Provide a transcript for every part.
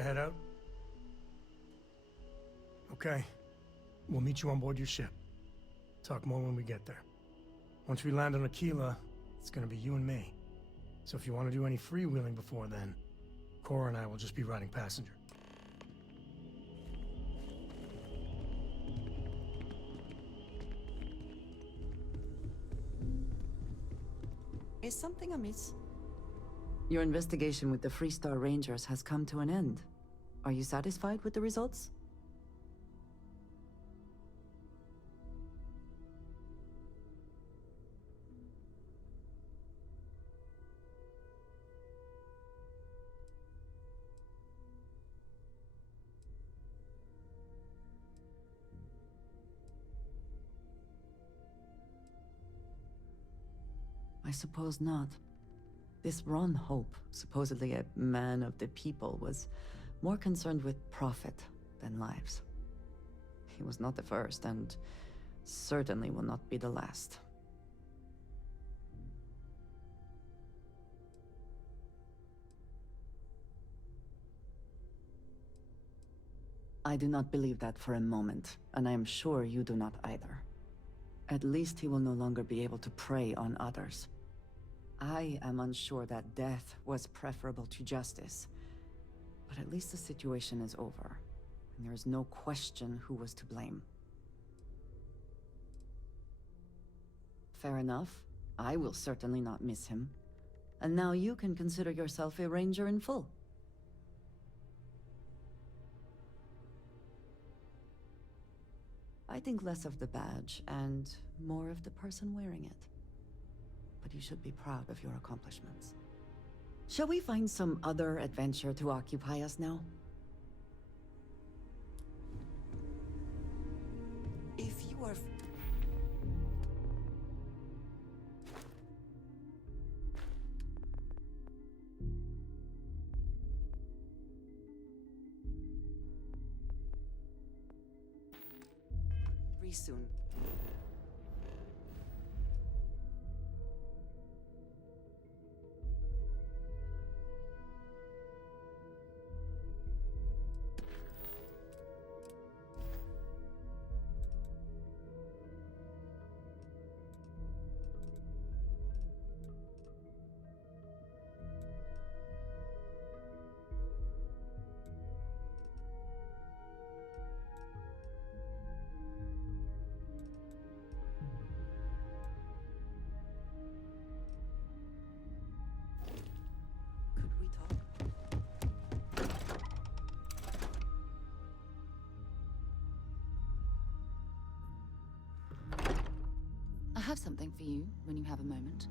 to head out? Okay. We'll meet you on board your ship. Talk more when we get there. Once we land on Akila, it's gonna be you and me. So if you want to do any freewheeling before then, Cora and I will just be riding passenger. Is something amiss? Your investigation with the Freestar Rangers has come to an end. Are you satisfied with the results? I suppose not. This Ron Hope, supposedly a man of the people, was more concerned with profit than lives. He was not the first, and certainly will not be the last. I do not believe that for a moment, and I am sure you do not either. At least he will no longer be able to prey on others. I am unsure that death was preferable to justice, but at least the situation is over, and there is no question who was to blame. Fair enough. I will certainly not miss him. And now you can consider yourself a ranger in full. I think less of the badge and more of the person wearing it. But you should be proud of your accomplishments. Shall we find some other adventure to occupy us now? If you are... Free soon. I have something for you when you have a moment.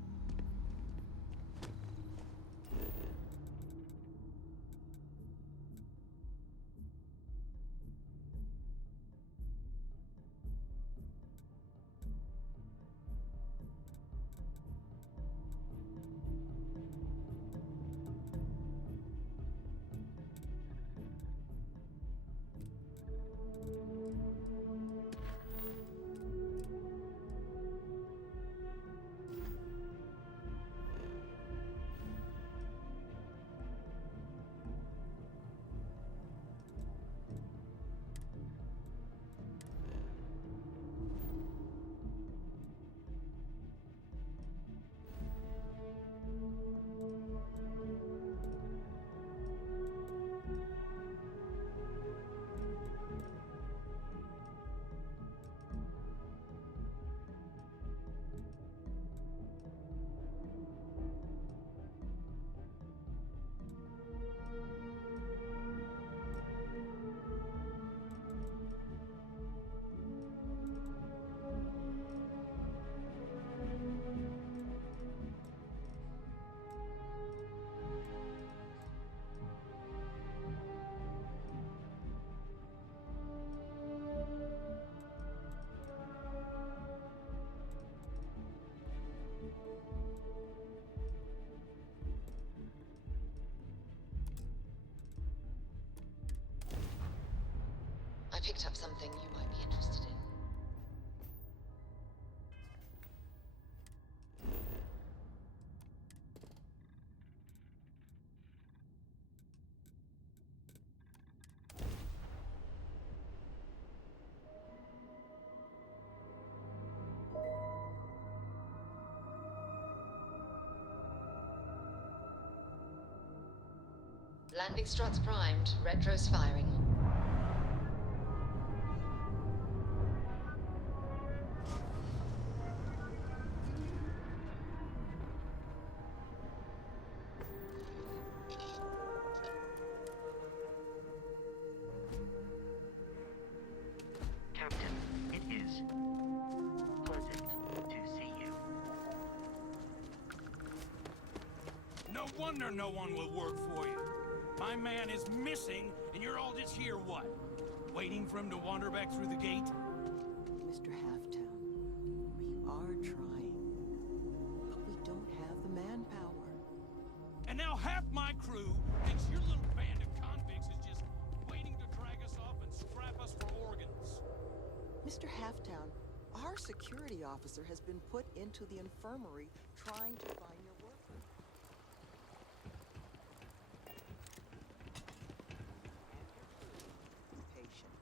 I picked up something you might be interested in. Landing struts primed, retros firing. Captain, it is pleasant to see you. No wonder no one will work for you. My man is missing, and you're all just here, what? Waiting for him to wander back through the gate? Mr. Halftown, we are trying, but we don't have the manpower. And now half my crew thinks your little band of convicts is just waiting to drag us off and scrap us for organs. Mr. Halftown, our security officer has been put into the infirmary trying to find your worker. Patient.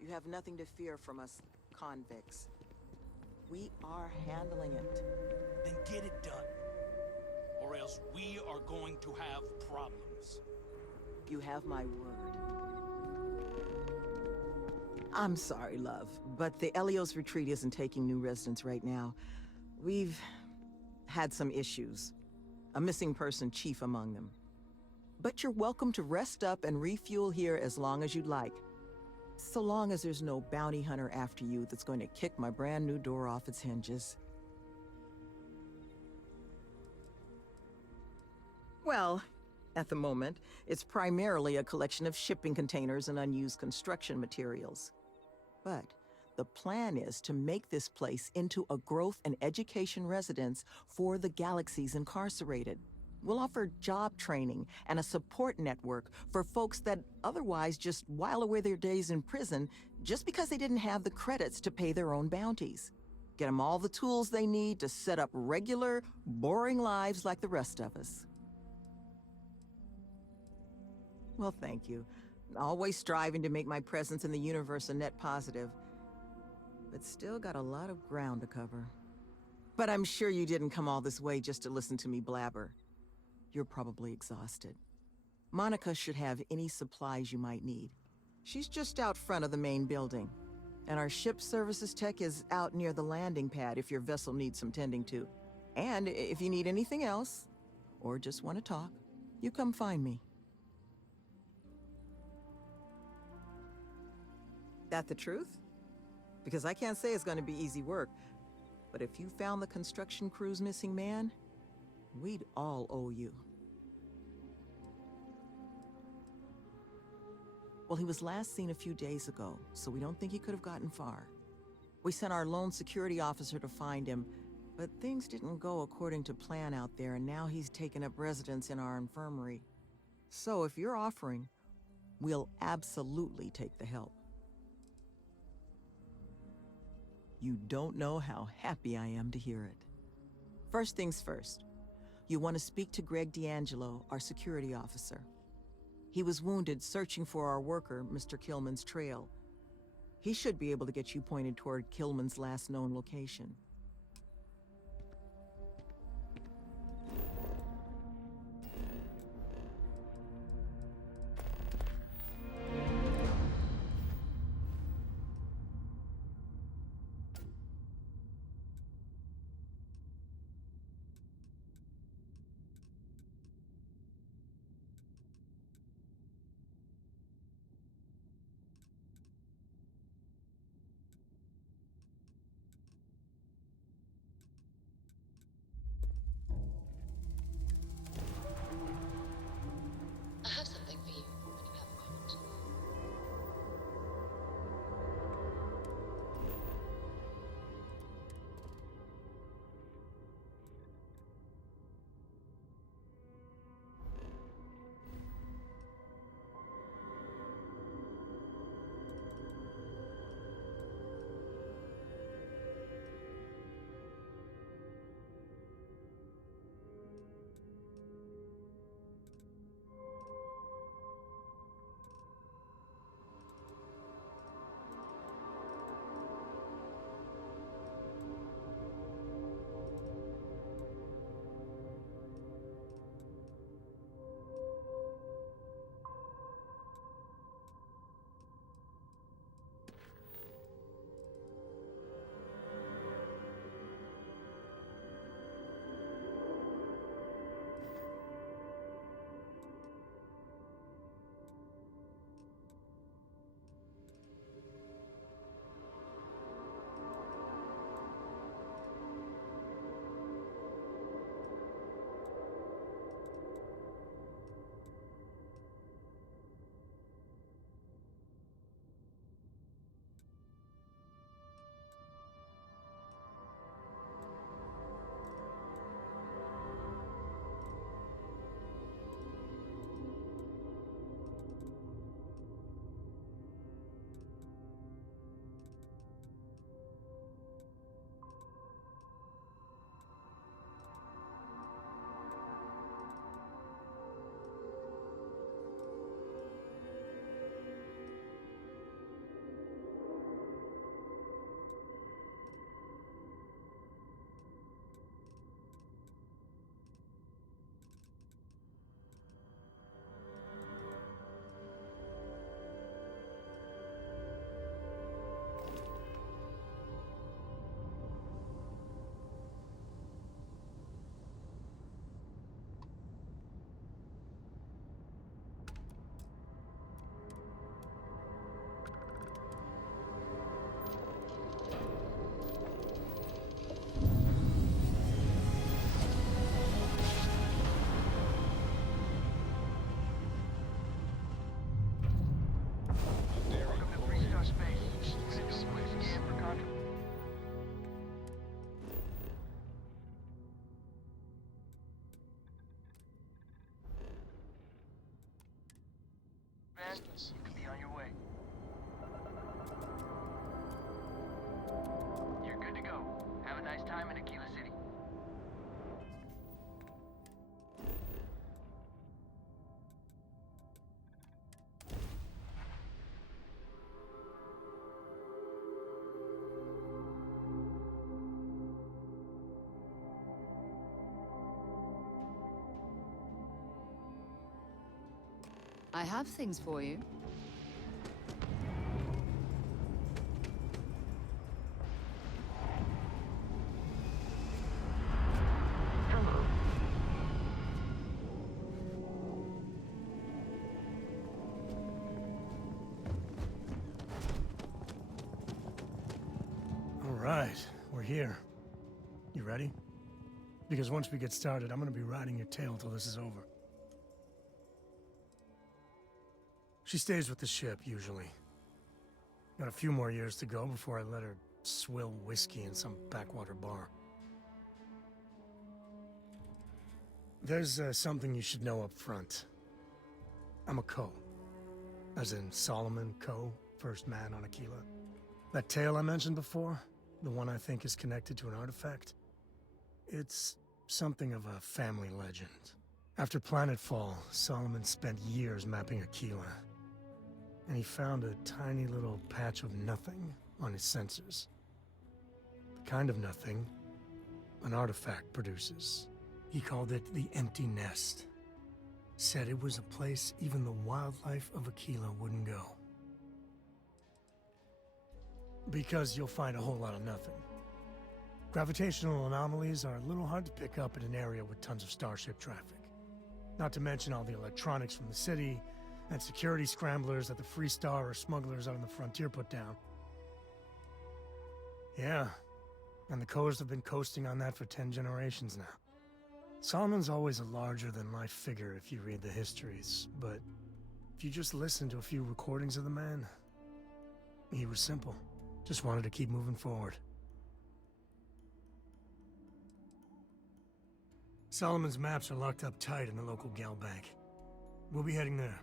You have nothing to fear from us, convicts. We are handling it. Then get it done. Or else we are going to have problems. You have my word. I'm sorry, love, but the Eleos Retreat isn't taking new residents right now. We've had some issues. A missing person chief among them. But you're welcome to rest up and refuel here as long as you'd like. So long as there's no bounty hunter after you that's going to kick my brand new door off its hinges. Well, at the moment, it's primarily a collection of shipping containers and unused construction materials. But the plan is to make this place into a growth and education residence for the galaxy's incarcerated. We'll offer job training and a support network for folks that otherwise just while away their days in prison just because they didn't have the credits to pay their own bounties. Get them all the tools they need to set up regular, boring lives like the rest of us. Well, thank you. Always striving to make my presence in the universe a net positive. But still got a lot of ground to cover. But I'm sure you didn't come all this way just to listen to me blabber. You're probably exhausted. Monica should have any supplies you might need. She's just out front of the main building. And our ship services tech is out near the landing pad if your vessel needs some tending to. And if you need anything else, or just want to talk, you come find me. That the truth? Because I can't say it's going to be easy work, but if you found the construction crew's missing man, we'd all owe you. Well, he was last seen a few days ago, so we don't think he could have gotten far. We sent our lone security officer to find him, but things didn't go according to plan out there, and now he's taken up residence in our infirmary. So if you're offering, we'll absolutely take the help. You don't know how happy I am to hear it. First things first, you want to speak to Greg D'Angelo, our security officer. He was wounded searching for our worker, Mr. Killman's trail. He should be able to get you pointed toward Killman's last known location. man. You can be on your way. You're good to go. Have a nice time in Akila City. I have things for you. Hello. All right, we're here. You ready? Because once we get started, I'm gonna be riding your tail till this is over. She stays with the ship, usually. Got a few more years to go before I let her swill whiskey in some backwater bar. There's something you should know up front. I'm a Coe. As in Solomon Coe, first man on Akila. That tale I mentioned before, the one I think is connected to an artifact, it's something of a family legend. After planetfall, Solomon spent years mapping Akila. And he found a tiny little patch of nothing on his sensors. The kind of nothing an artifact produces. He called it the Empty Nest. Said it was a place even the wildlife of Akila wouldn't go. Because you'll find a whole lot of nothing. Gravitational anomalies are a little hard to pick up in an area with tons of starship traffic. Not to mention all the electronics from the city, and security scramblers that the Free Star or smugglers out on the frontier put down. Yeah, and the Coes have been coasting on that for 10 generations now. Solomon's always a larger-than-life figure if you read the histories, but if you just listen to a few recordings of the man, he was simple. Just wanted to keep moving forward. Solomon's maps are locked up tight in the local GalBank. We'll be heading there.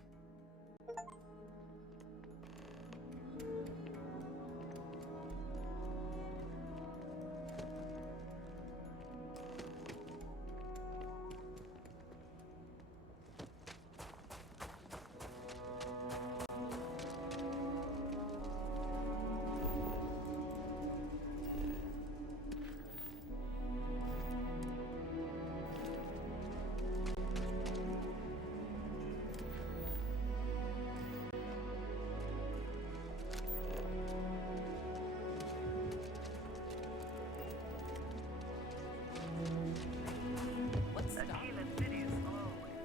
Akila City is always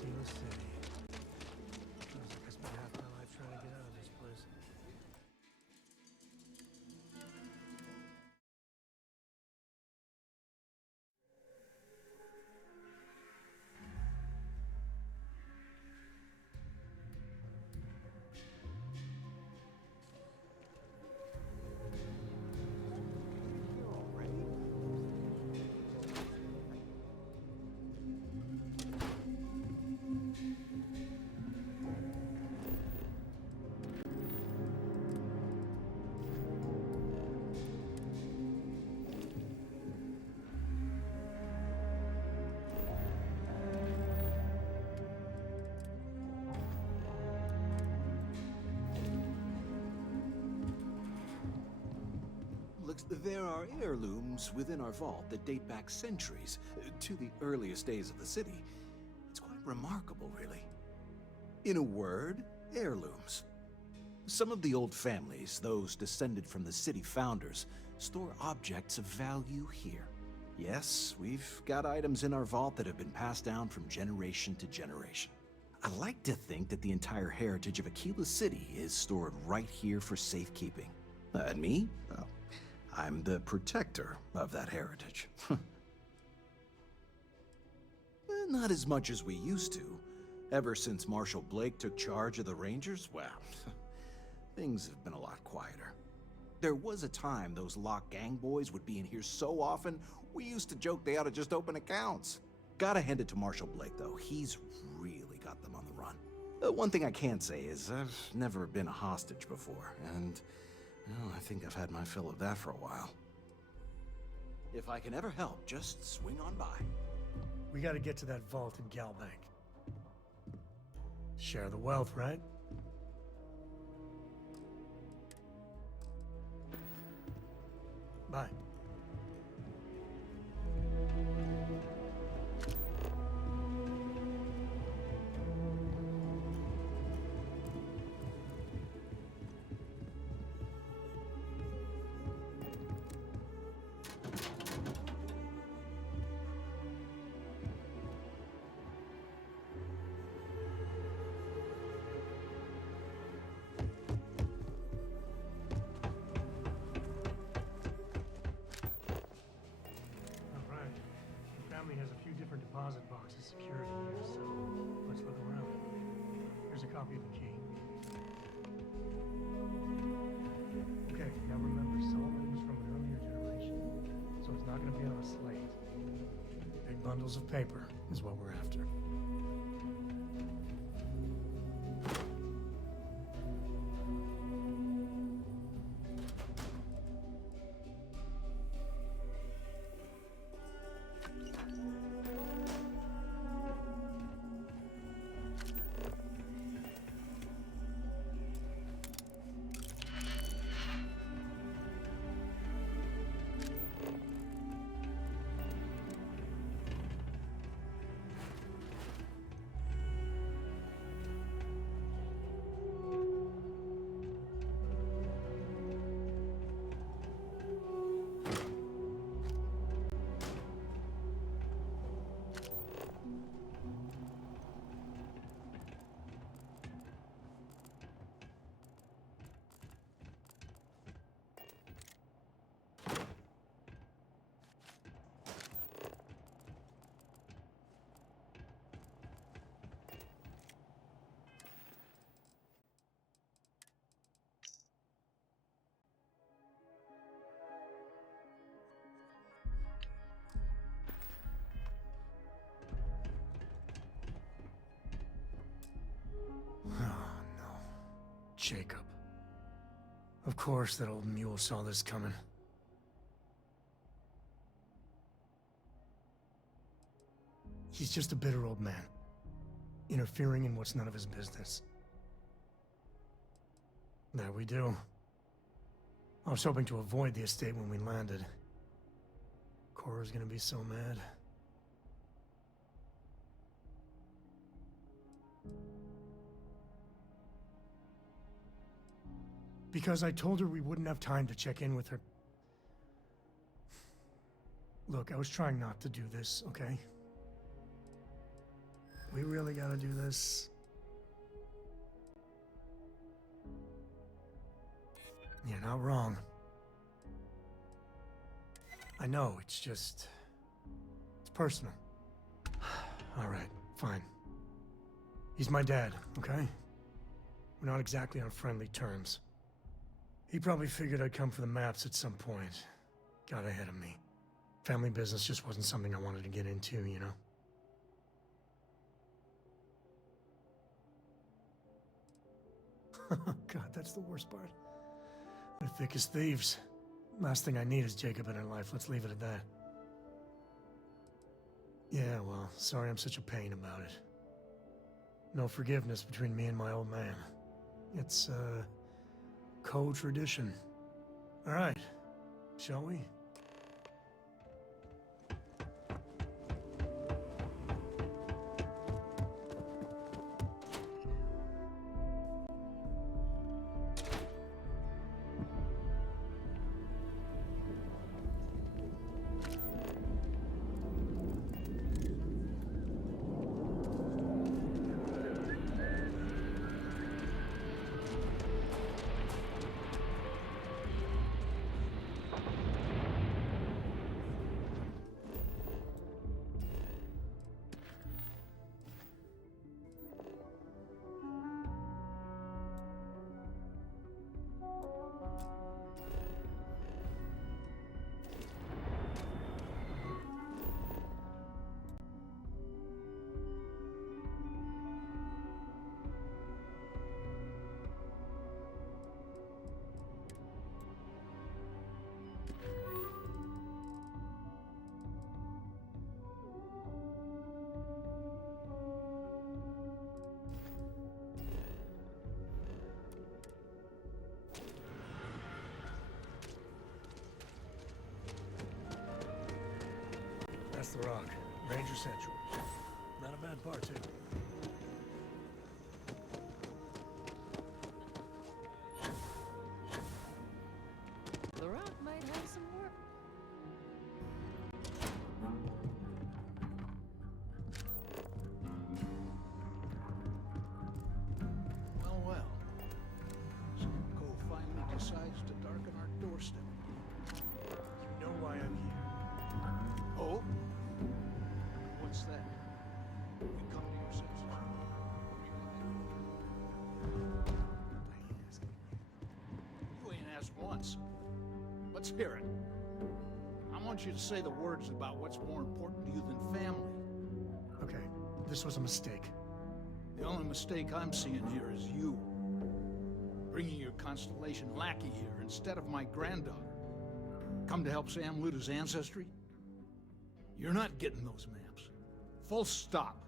Helix City. Feels like I spent half my life trying to get out of this place. There are heirlooms within our vault that date back centuries, to the earliest days of the city. It's quite remarkable, really. In a word, heirlooms. Some of the old families, those descended from the city founders, store objects of value here. Yes, we've got items in our vault that have been passed down from generation to generation. I like to think that the entire heritage of Akila City is stored right here for safekeeping. And me? Well, I'm the protector of that heritage. Not as much as we used to. Ever since Marshal Blake took charge of the Rangers, well, things have been a lot quieter. There was a time those lock gang boys would be in here so often, we used to joke they ought to just open accounts. Gotta hand it to Marshal Blake, though. He's really got them on the run. One thing I can't say is I've never been a hostage before, and well, I think I've had my fill of that for a while. If I can ever help, just swing on by. We gotta get to that vault in GalBank. Share the wealth, right? Bye. Deposit boxes secured in here, so let's look around. Here's a copy of the key. Okay, now remember, Solomon was from an earlier generation, so it's not going to be on a slate. Big bundles of paper is what we're after. Jacob. Of course that old mule saw this coming. He's just a bitter old man, interfering in what's none of his business. There we do. I was hoping to avoid the estate when we landed. Cora's gonna be so mad. Because I told her we wouldn't have time to check in with her. Look, I was trying not to do this, okay? We really gotta do this. You're not wrong. I know, it's just... it's personal. All right, fine. He's my dad, okay? We're not exactly on friendly terms. He probably figured I'd come for the maps at some point. Got ahead of me. Family business just wasn't something I wanted to get into, you know? God, that's the worst part. They're thick as thieves. Last thing I need is Jacob in her life. Let's leave it at that. Yeah, well, sorry I'm such a pain about it. No forgiveness between me and my old man. It's, Coe tradition. All right, shall we? the rock. Ranger Central. Not a bad part, too. The rock might have some work. Well. So Coe finally decides to darken our doorstep. You know why I'm here. Oh? What's that? You come to your senses. What are you looking at? You ain't asked once. Let's hear it. I want you to say the words about what's more important to you than family. Okay, this was a mistake. The only mistake I'm seeing here is you. Bringing your Constellation lackey here instead of my granddaughter. Come to help Sam loot his ancestry? You're not getting those maps. Full stop.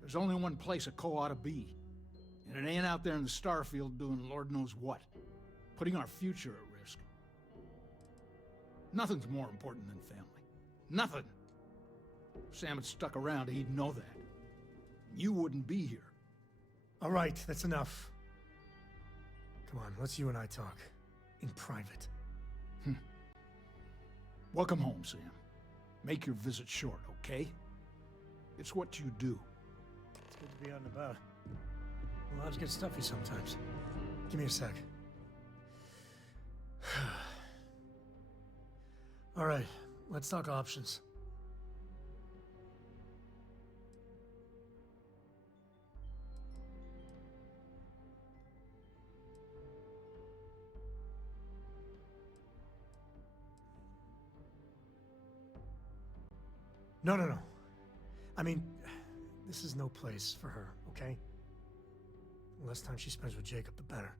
There's only one place a Coe ought to be. And it ain't out there in the Starfield doing Lord knows what. Putting our future at risk. Nothing's more important than family. Nothing. If Sam had stuck around, he'd know that. You wouldn't be here. All right, that's enough. Come on, let's you and I talk. In private. Welcome home, Sam. Make your visit short, okay? It's what you do. It's good to be out and about. The lives get stuffy sometimes. Give me a sec. All right, let's talk options. No. I mean, this is no place for her, okay? The less time she spends with Jacob, the better.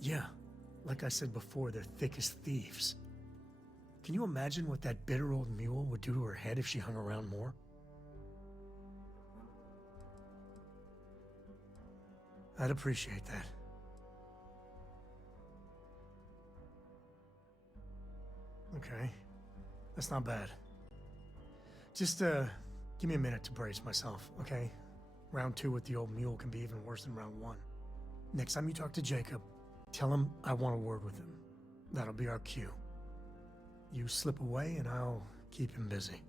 Yeah, like I said before, they're thick as thieves. Can you imagine what that bitter old mule would do to her head if she hung around more? I'd appreciate that. Okay, that's not bad. Just, give me a minute to brace myself, okay? Round 2 with the old mule can be even worse than round 1. Next time you talk to Jacob, tell him I want a word with him. That'll be our cue. You slip away and I'll keep him busy.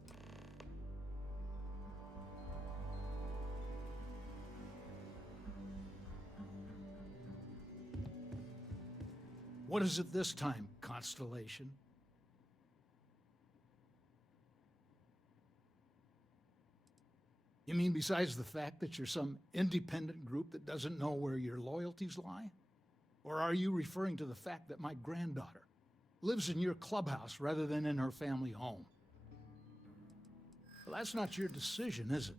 What is it this time, Constellation? You mean besides the fact that you're some independent group that doesn't know where your loyalties lie? Or are you referring to the fact that my granddaughter lives in your clubhouse rather than in her family home? Well, that's not your decision, is it?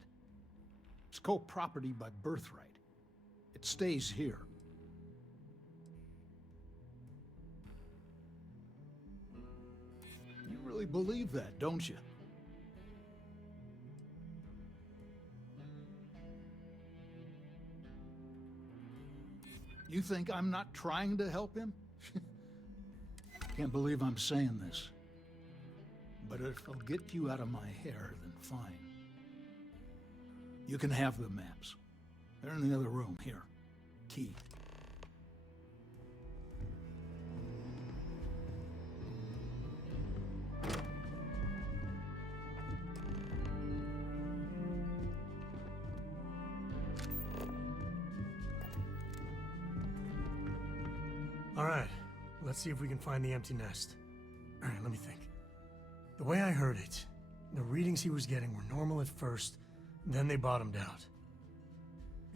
It's Coe property by birthright. It stays here. You really believe that, don't you? You think I'm not trying to help him? Can't believe I'm saying this. But if it'll get you out of my hair, then fine. You can have the maps. They're in the other room, here. Key. All right, let's see if we can find the empty nest. All right, let me think. The way I heard it, the readings he was getting were normal at first, then they bottomed out.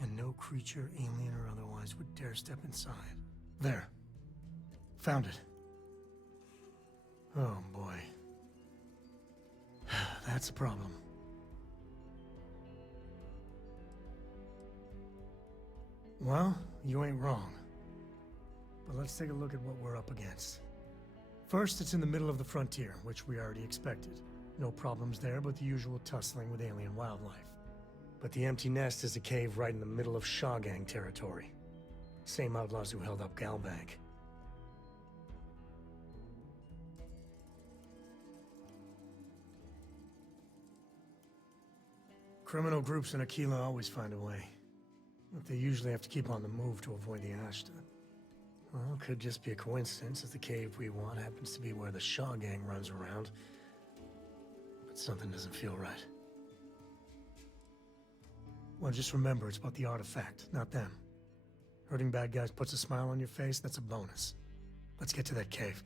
And no creature, alien or otherwise, would dare step inside. There. Found it. Oh boy. That's a problem. Well, you ain't wrong. But let's take a look at what we're up against. First, it's in the middle of the frontier, which we already expected. No problems there, but the usual tussling with alien wildlife. But the empty nest is a cave right in the middle of Shaw Gang territory. Same outlaws who held up GalBank. Criminal groups in Akila always find a way. But they usually have to keep on the move to avoid the Ashta. Well, it could just be a coincidence, as the cave we want happens to be where the Shaw Gang runs around. But something doesn't feel right. Well, just remember, it's about the artifact, not them. Hurting bad guys puts a smile on your face, that's a bonus. Let's get to that cave.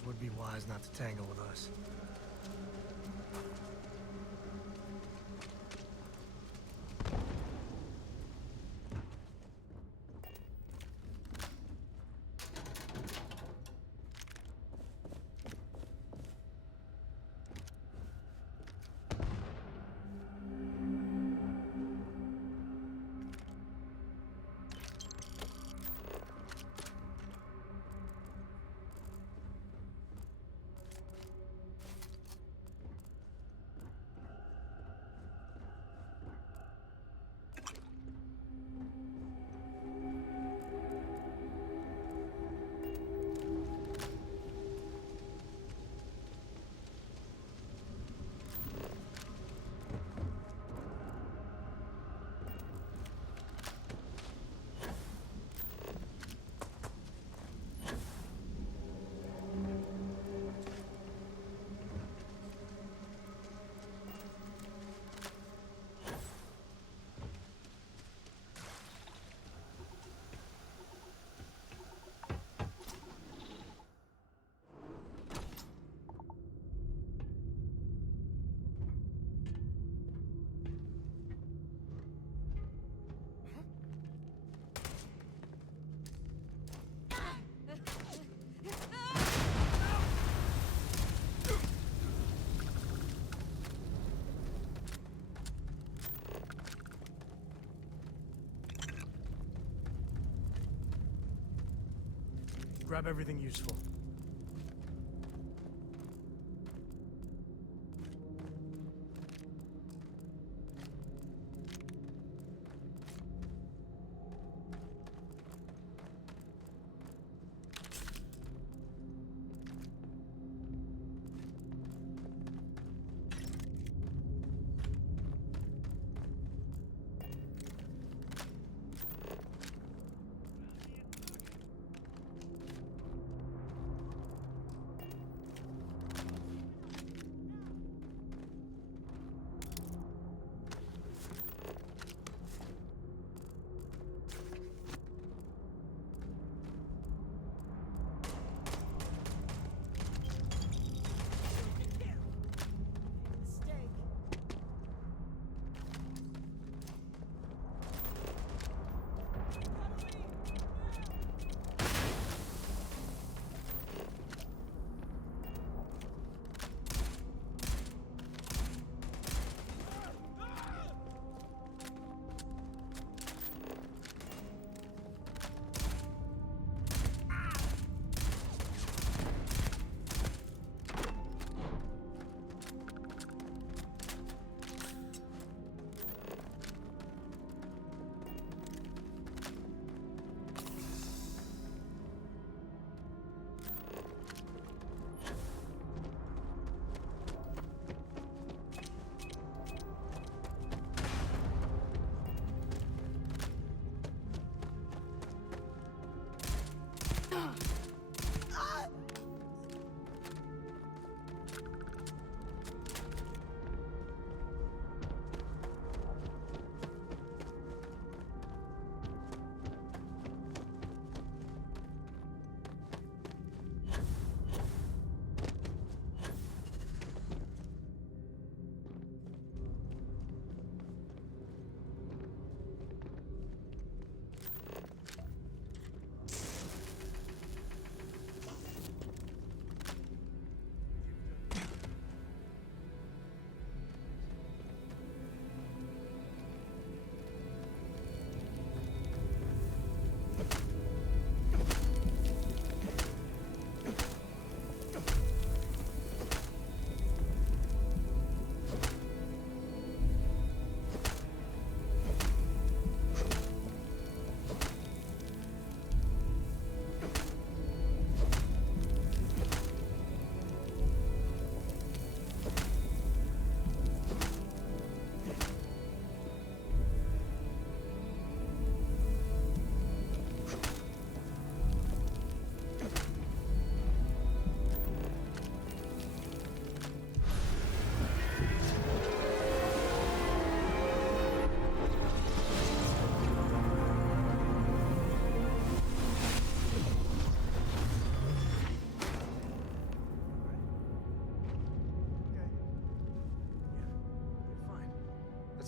soldiers would be wise not to tangle with us. Grab everything useful.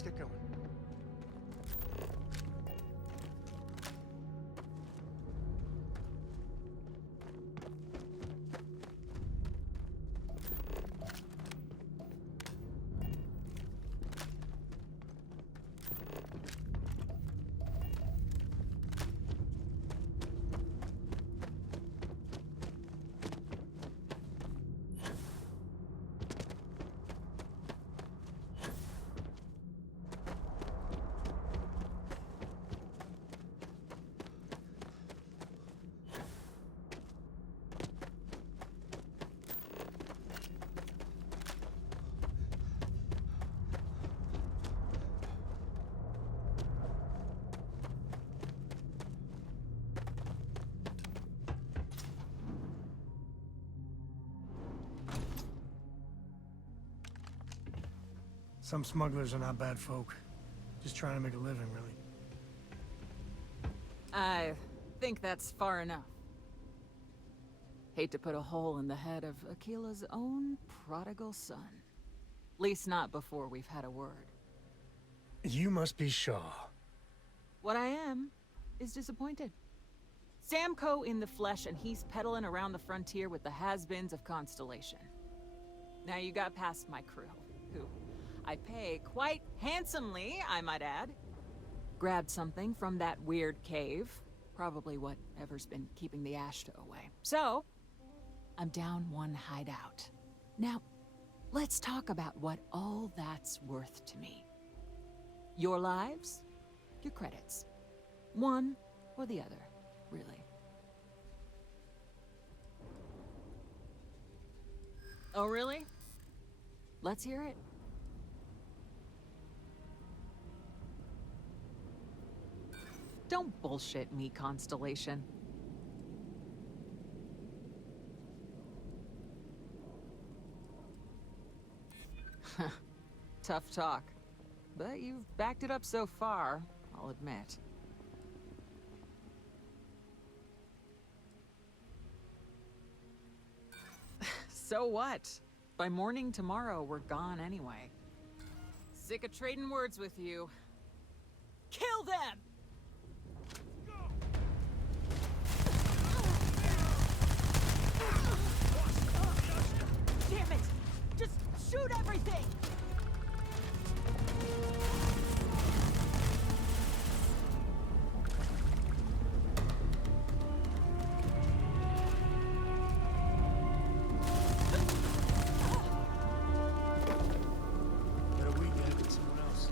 let's get going. Some smugglers are not bad folk. Just trying to make a living, really. I think that's far enough. Hate to put a hole in the head of Akila's own prodigal son. Least not before we've had a word. You must be Shaw. What I am is disappointed. Sam Coe in the flesh, and he's peddling around the frontier with the has-beens of Constellation. Now you got past my crew, who I pay quite handsomely, I might add. Grabbed something from that weird cave. Probably whatever's been keeping the Ashta away. So, I'm down one hideout. Now, let's talk about what all that's worth to me. Your lives, your credits. One or the other, really. Oh, really? Let's hear it. Don't bullshit me, Constellation. Tough talk. But you've backed it up so far, I'll admit. So what? By morning tomorrow, we're gone anyway. Sick of trading words with you. Kill them! Damn it! Just shoot everything! Better we get it than someone else.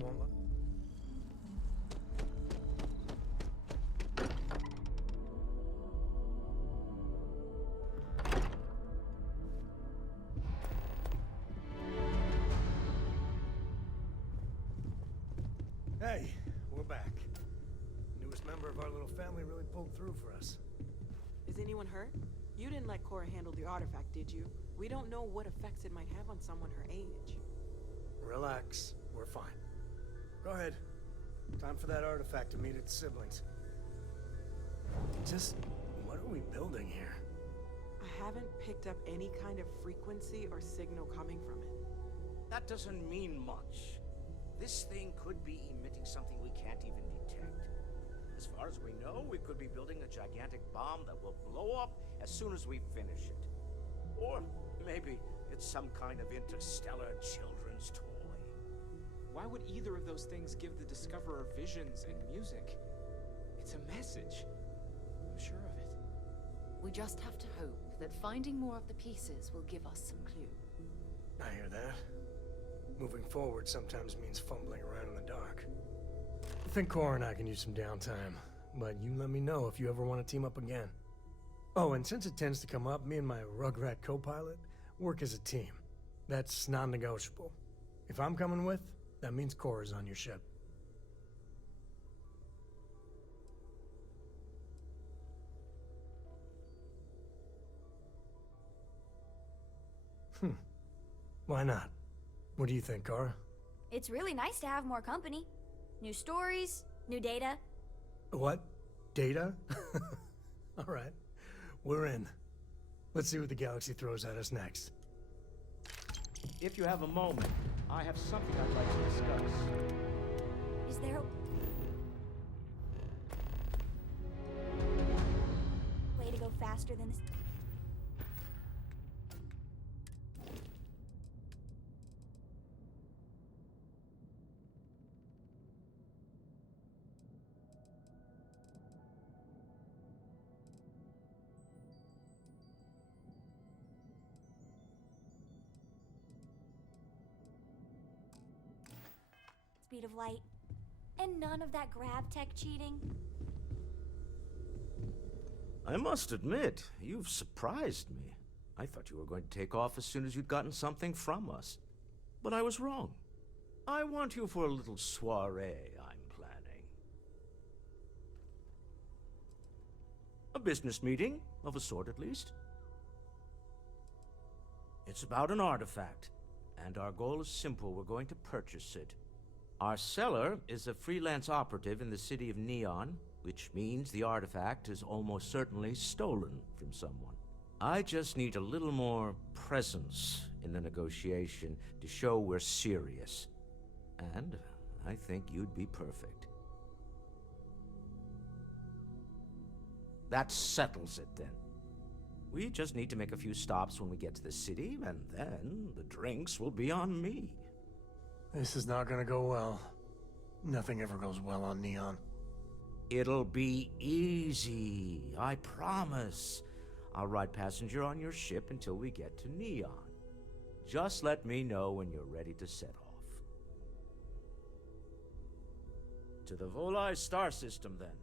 Won't let... Hey, we're back. Newest member of our little family really pulled through for us. Is anyone hurt? You didn't let Cora handle the artifact, did you? We don't know what effects it might have on someone her age. Relax, we're fine. Go ahead. Time for that artifact to meet its siblings. Just, what are we building here? I haven't picked up any kind of frequency or signal coming from it. That doesn't mean much. This thing could be emitting something we can't even detect. As far as we know, we could be building a gigantic bomb that will blow up as soon as we finish it. Or maybe it's some kind of interstellar children's toy. Why would either of those things give the Discoverer visions and music? It's a message. I'm sure of it. We just have to hope that finding more of the pieces will give us some clue. I hear that. Moving forward sometimes means fumbling around in the dark. I think Cora and I can use some downtime, but you let me know if you ever want to team up again. Oh, and since it tends to come up, me and my Rugrat co-pilot work as a team. That's non-negotiable. If I'm coming with, that means Cora's on your ship. Why not? What do you think, Cora? It's really nice to have more company. New stories, new data. What? Data? All right. We're in. Let's see what the galaxy throws at us next. If you have a moment, I have something I'd like to discuss. Is there a way to go faster than this? Speed of light. And none of that grav tech cheating. I must admit, you've surprised me. I thought you were going to take off as soon as you'd gotten something from us. But I was wrong. I want you for a little soiree I'm planning. A business meeting, of a sort at least. It's about an artifact, and our goal is simple. We're going to purchase it. Our seller is a freelance operative in the city of Neon, which means the artifact is almost certainly stolen from someone. I just need a little more presence in the negotiation to show we're serious. And I think you'd be perfect. That settles it, then. We just need to make a few stops when we get to the city, and then the drinks will be on me. This is not gonna go well. Nothing ever goes well on Neon. It'll be easy, I promise. I'll ride passenger on your ship until we get to Neon. Just let me know when you're ready to set off. To the Volai star system, then.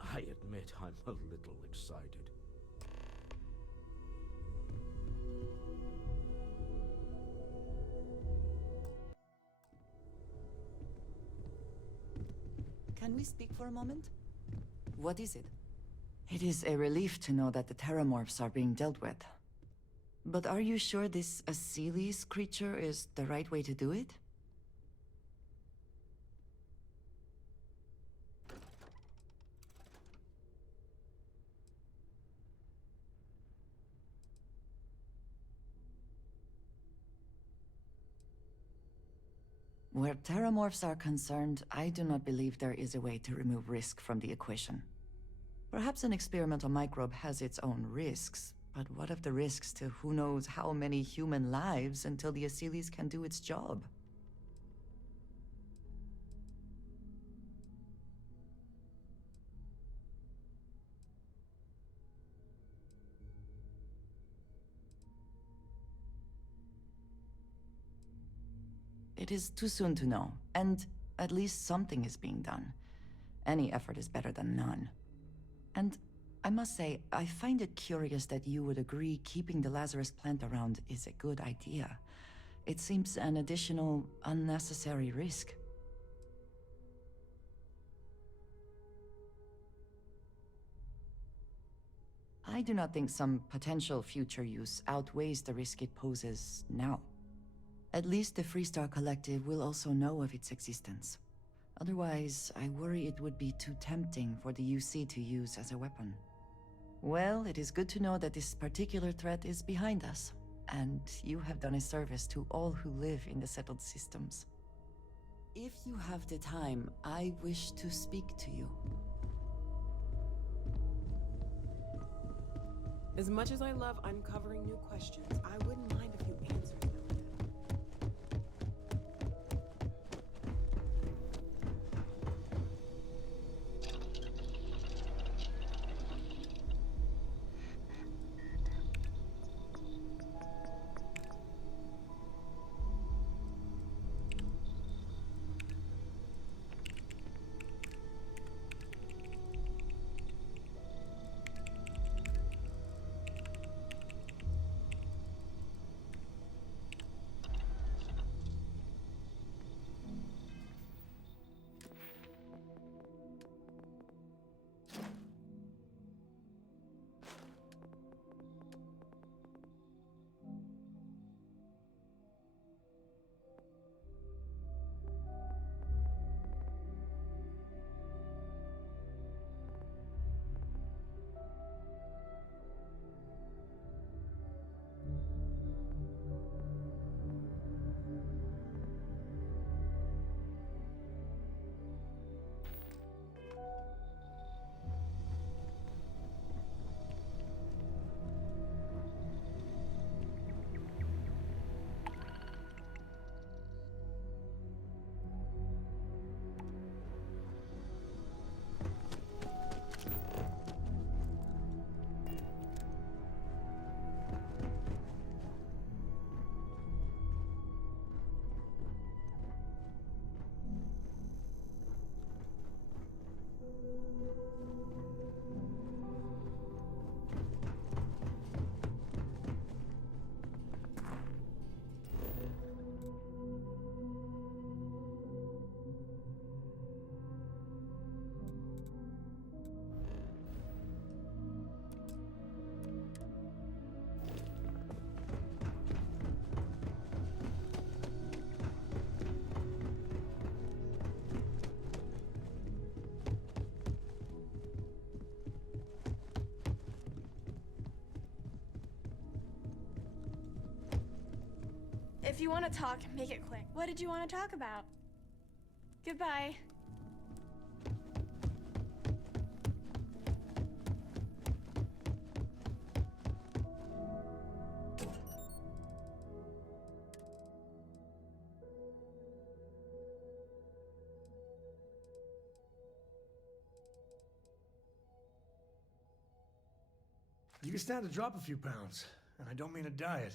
I admit I'm a little excited. Can we speak for a moment? What is it? It is a relief to know that the Terramorphs are being dealt with. But are you sure this Achilles creature is the right way to do it? Where Terramorphs are concerned, I do not believe there is a way to remove risk from the equation. Perhaps an experimental microbe has its own risks, but what of the risks to who knows how many human lives until the Achilles can do its job? It is too soon to know, And at least something is being done. Any effort is better than none. And I must say, I find it curious that you would agree keeping the Lazarus plant around is a good idea. It seems an additional, unnecessary risk. I do not think some potential future use outweighs the risk it poses now. At least the Freestar Collective will also know of its existence. Otherwise, I worry it would be too tempting for the UC to use as a weapon. Well, it is good to know that this particular threat is behind us, and you have done a service to all who live in the settled systems. If you have the time, I wish to speak to you. As much as I love uncovering new questions, I wouldn't mind if you answered them. If you want to talk, make it quick. What did you want to talk about? Goodbye. You can stand to drop a few pounds, and I don't mean a diet.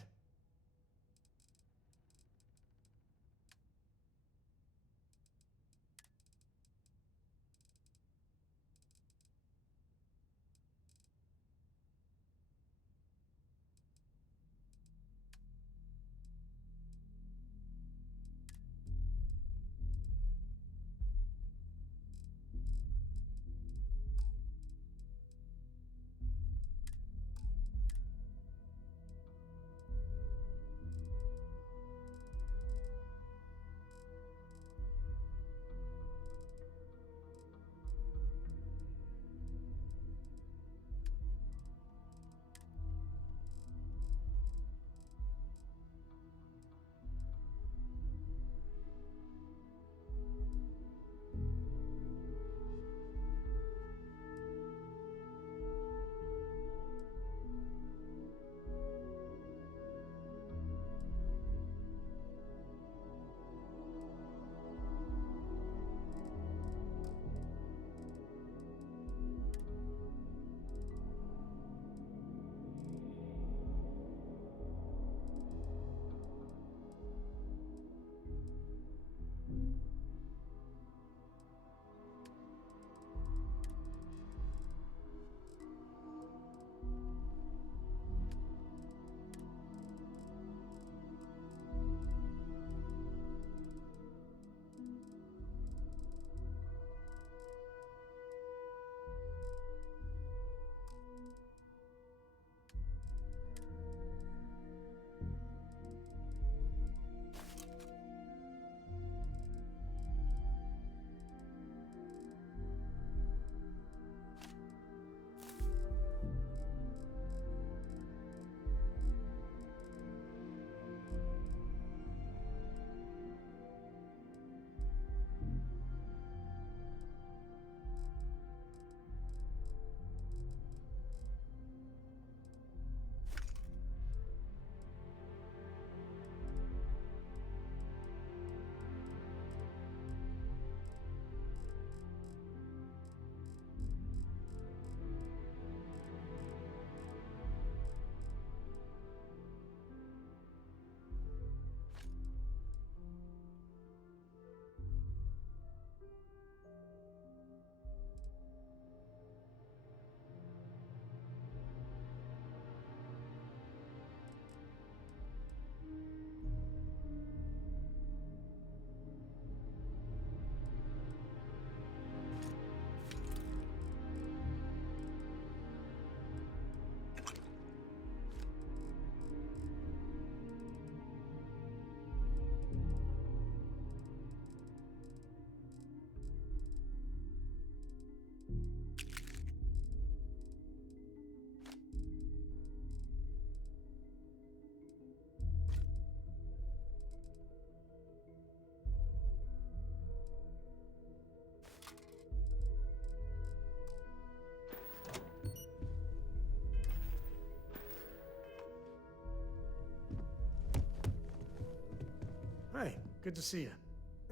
Good to see you.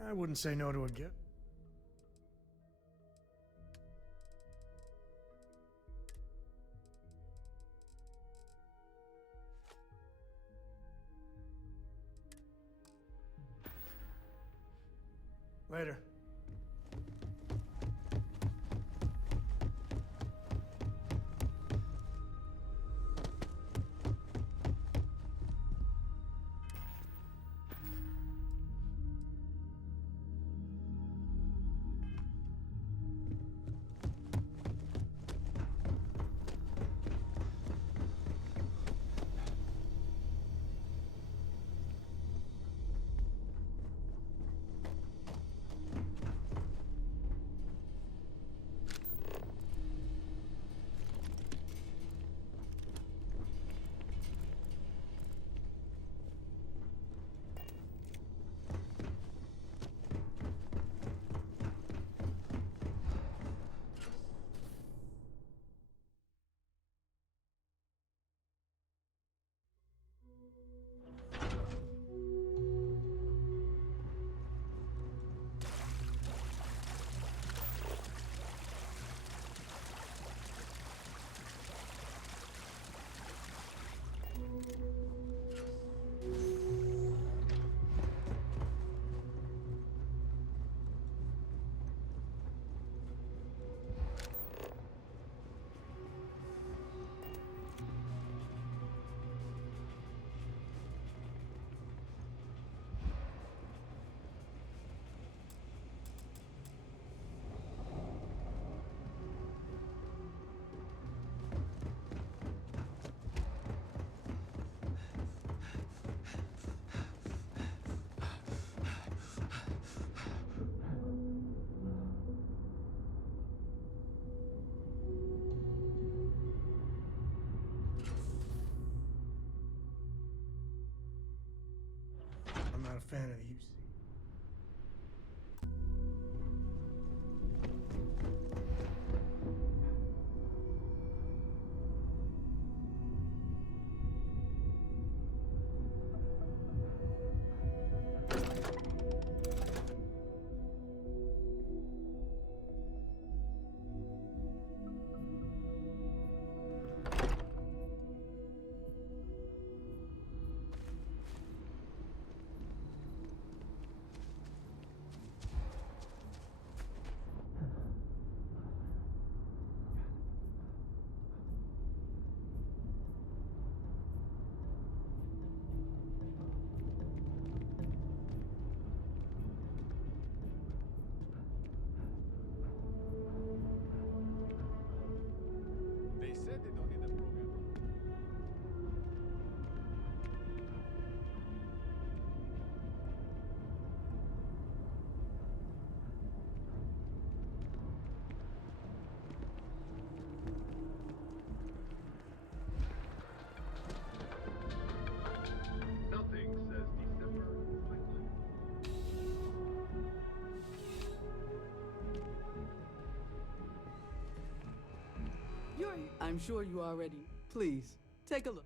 I wouldn't say no to a gift. Later. I'm not a fan of the UC. They said they don't need a program. Nothing says December like I'm sure you are ready. Please, take a look.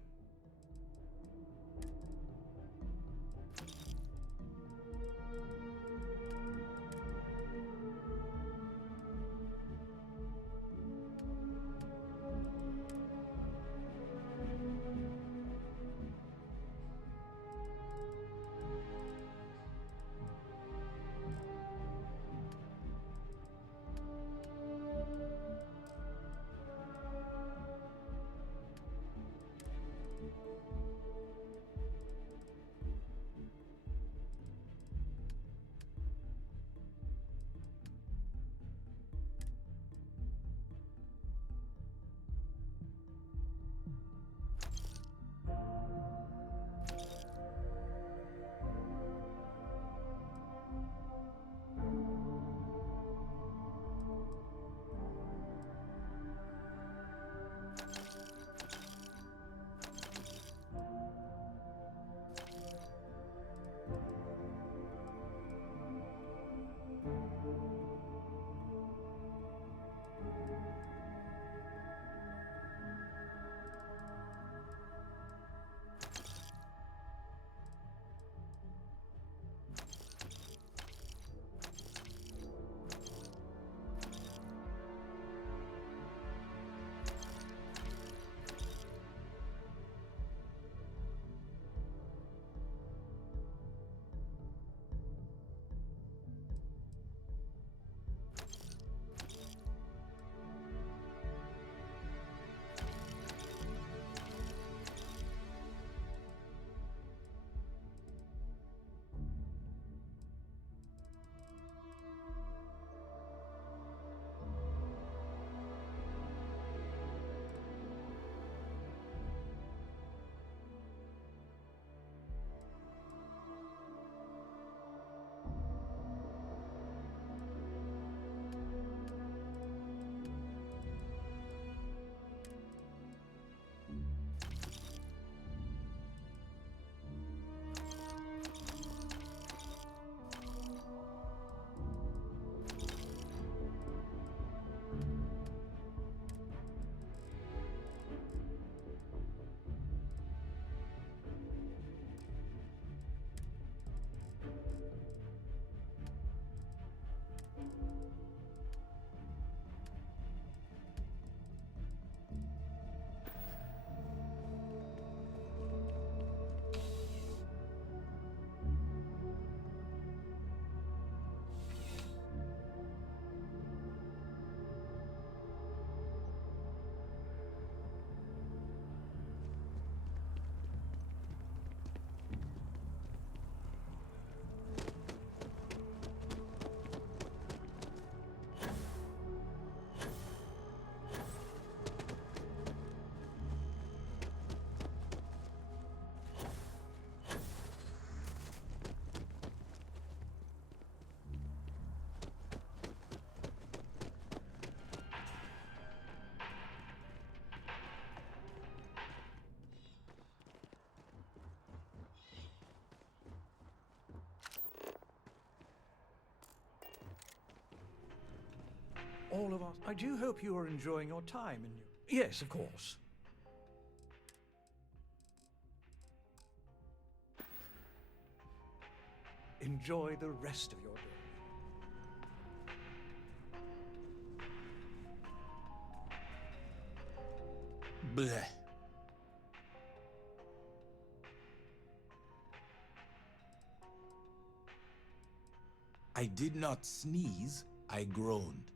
all of us. I do hope you are enjoying your time in New... Yes, of course. Enjoy the rest of your day. Bleh. I did not sneeze, I groaned.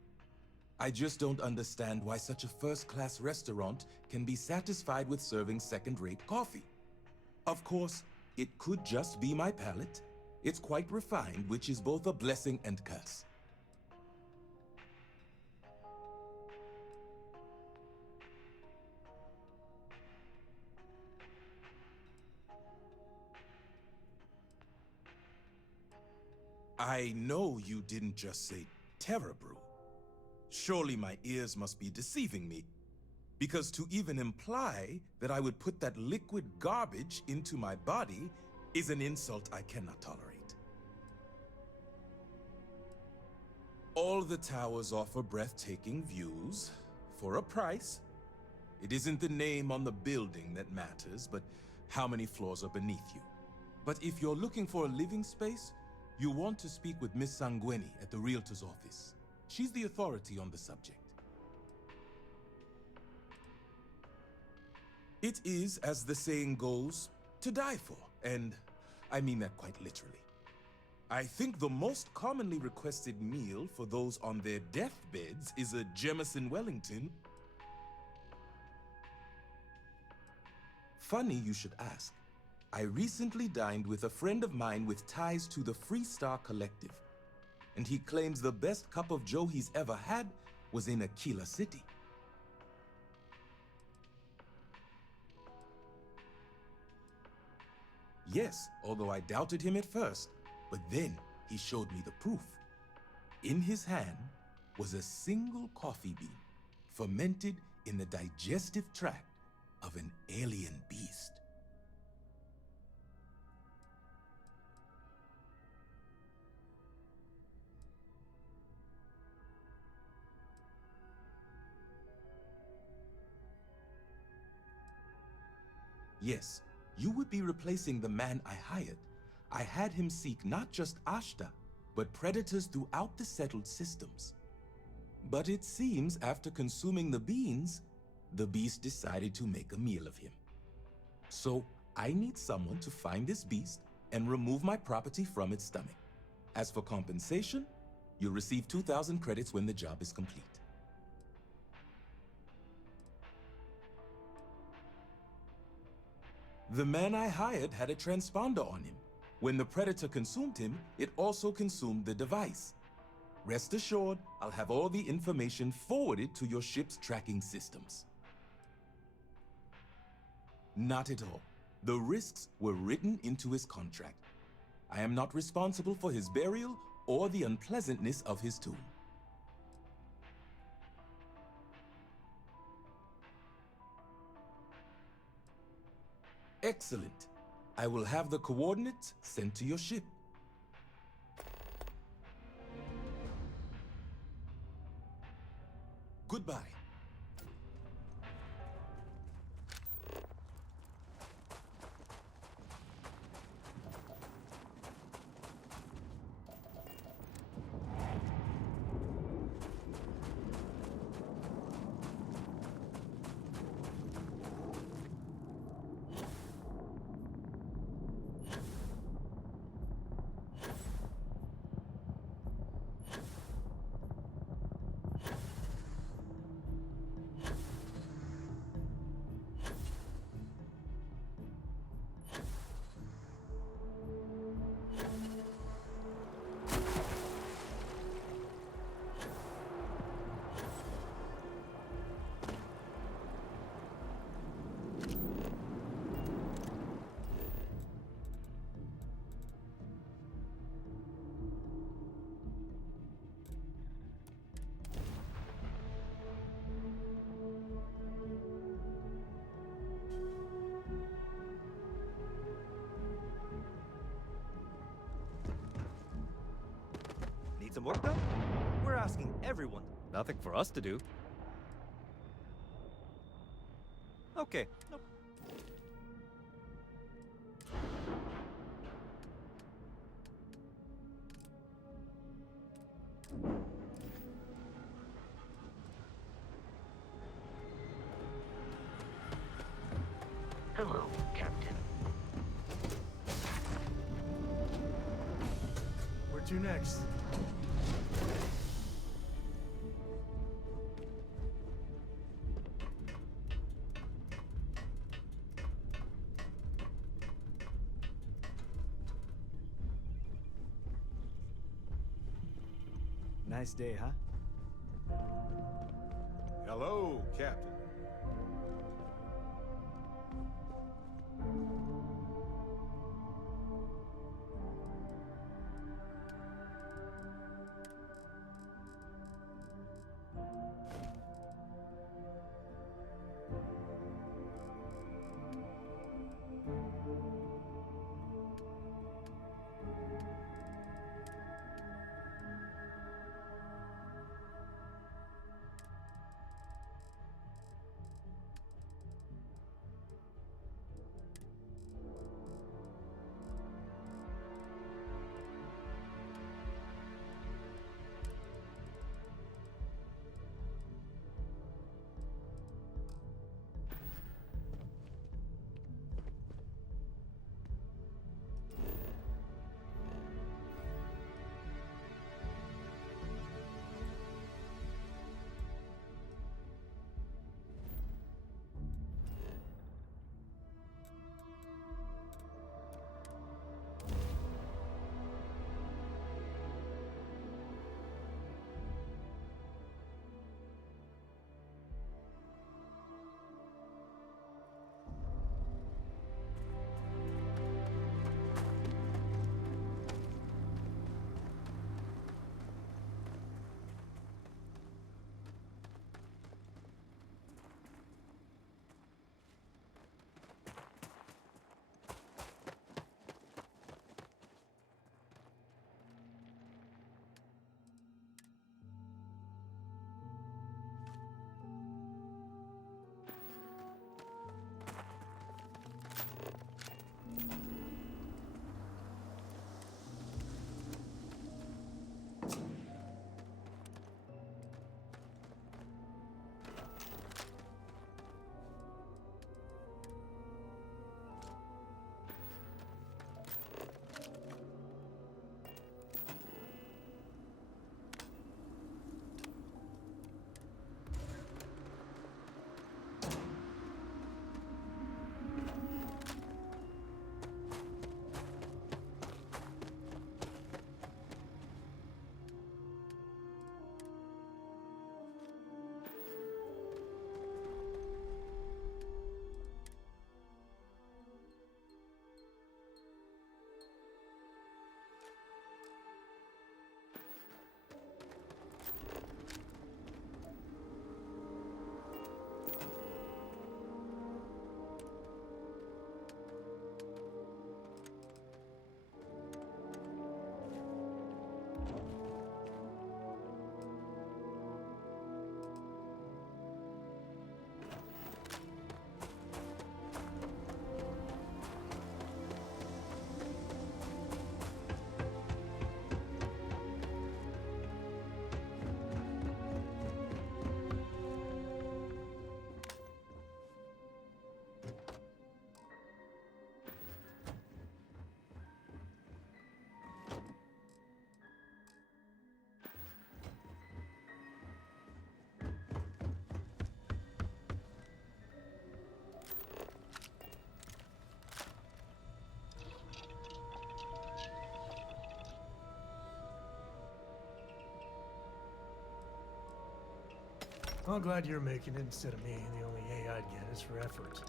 I just don't understand why such a first-class restaurant can be satisfied with serving second-rate coffee. Of course, it could just be my palate. It's quite refined, which is both a blessing and curse. I know you didn't just say Terra Brew. Surely my ears must be deceiving me, because to even imply that I would put that liquid garbage into my body is an insult I cannot tolerate. All the towers offer breathtaking views for a price. It isn't the name on the building that matters, but how many floors are beneath you. But if you're looking for a living space, you want to speak with Miss Sanguini at the Realtor's office. She's the authority on the subject. It is, as the saying goes, to die for, and I mean that quite literally. I think the most commonly requested meal for those on their deathbeds is a Jemison Wellington. Funny you should ask. I recently dined with a friend of mine with ties to the Freestar Collective, and he claims the best cup of joe he's ever had was in Akila City. Yes, although I doubted him at first, but then he showed me the proof. In his hand was a single coffee bean, fermented in the digestive tract of an alien beast. Yes, you would be replacing the man I hired. I had him seek not just Ashta, but predators throughout the settled systems. But it seems after consuming the beans, the beast decided to make a meal of him. So I need someone to find this beast and remove my property from its stomach. As for compensation, you'll receive 2,000 credits when the job is complete. The man I hired had a transponder on him. When the predator consumed him, it also consumed the device. Rest assured, I'll have all the information forwarded to your ship's tracking systems. Not at all. The risks were written into his contract. I am not responsible for his burial or the unpleasantness of his tomb. Excellent. I will have the coordinates sent to your ship. Goodbye. Need some work done? We're asking everyone Nothing for us to do. Okay. Nope. Hello, Captain. Where to next? Nice day, huh? Hello, Captain. I'm glad you're making it instead of me. The only A I'd get is for effort.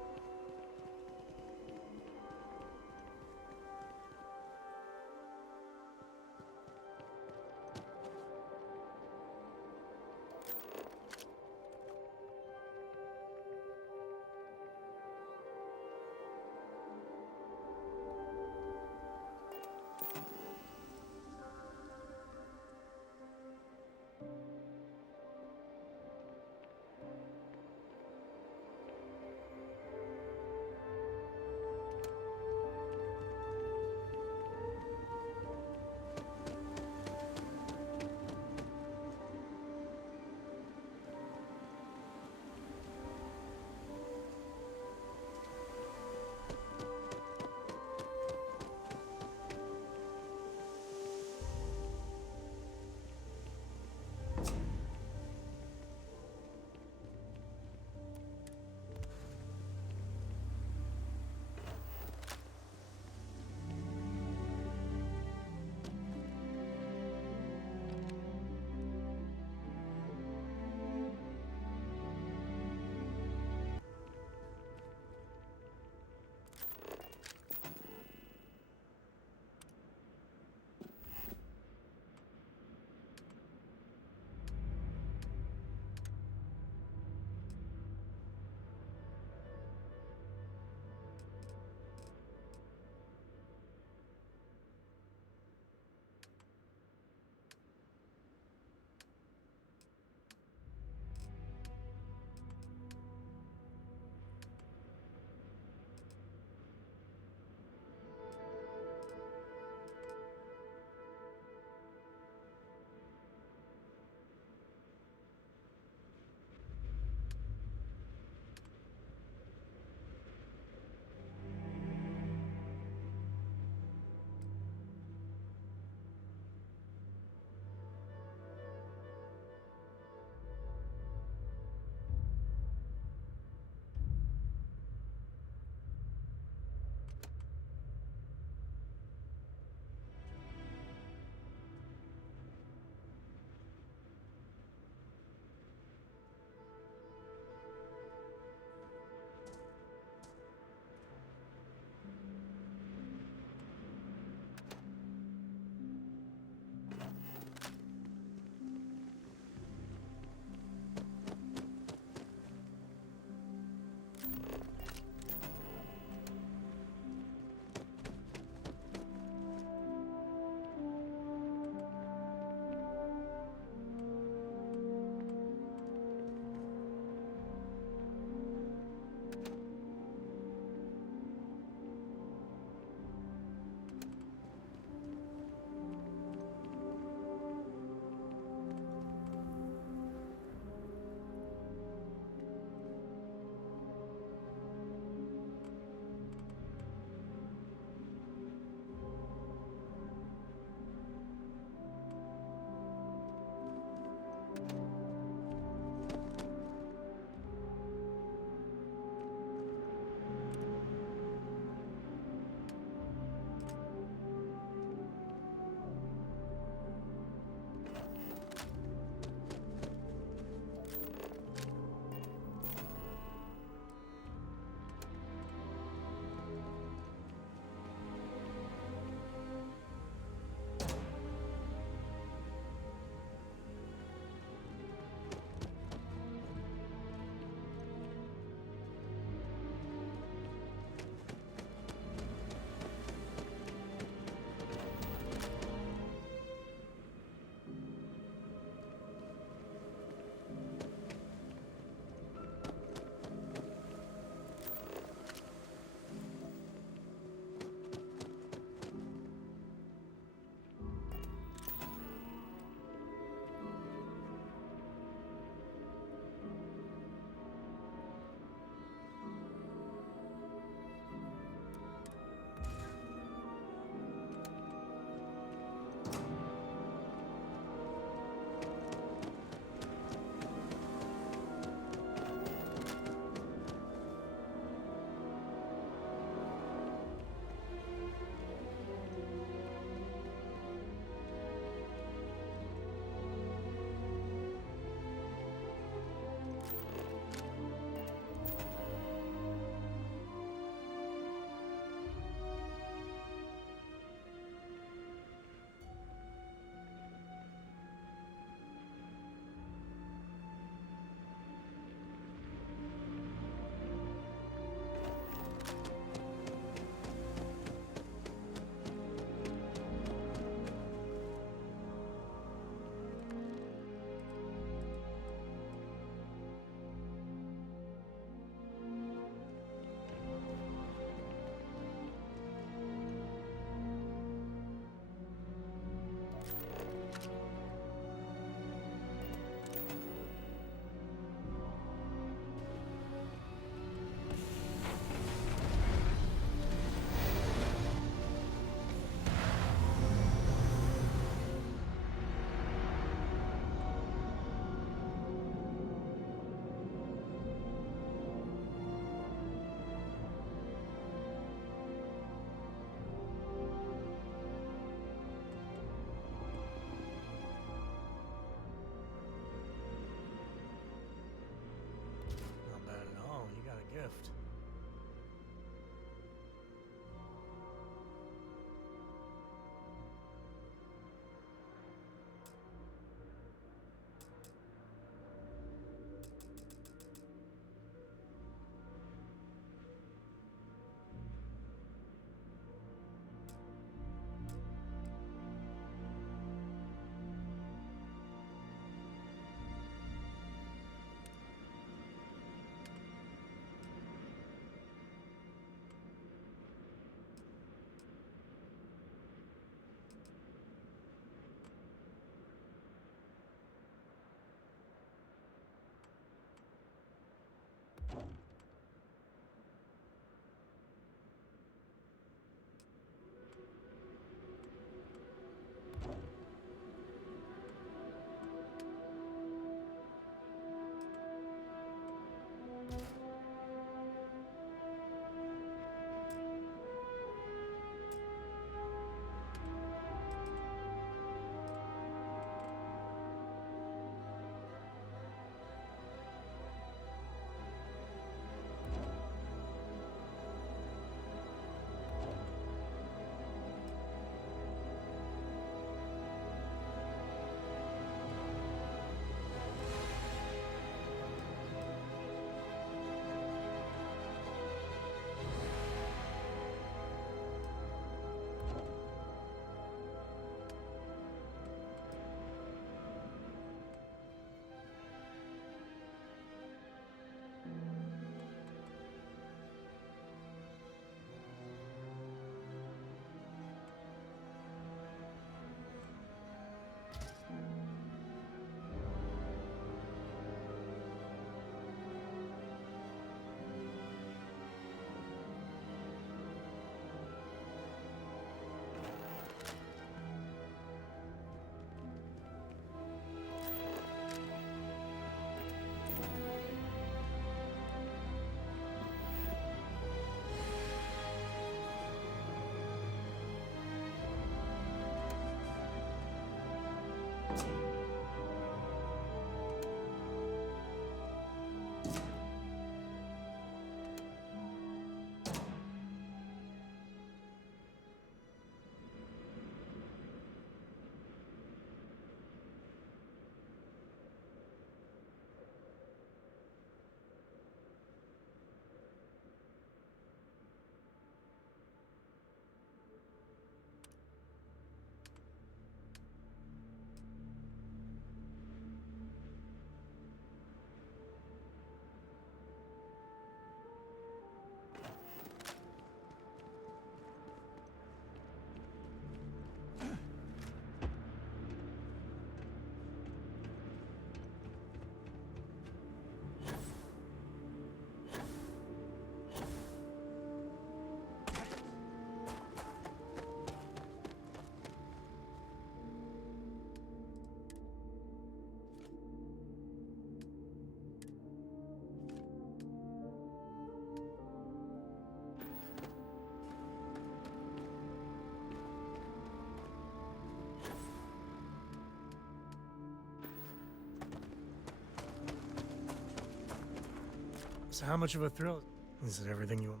So how much of a thrill? Is it everything you want?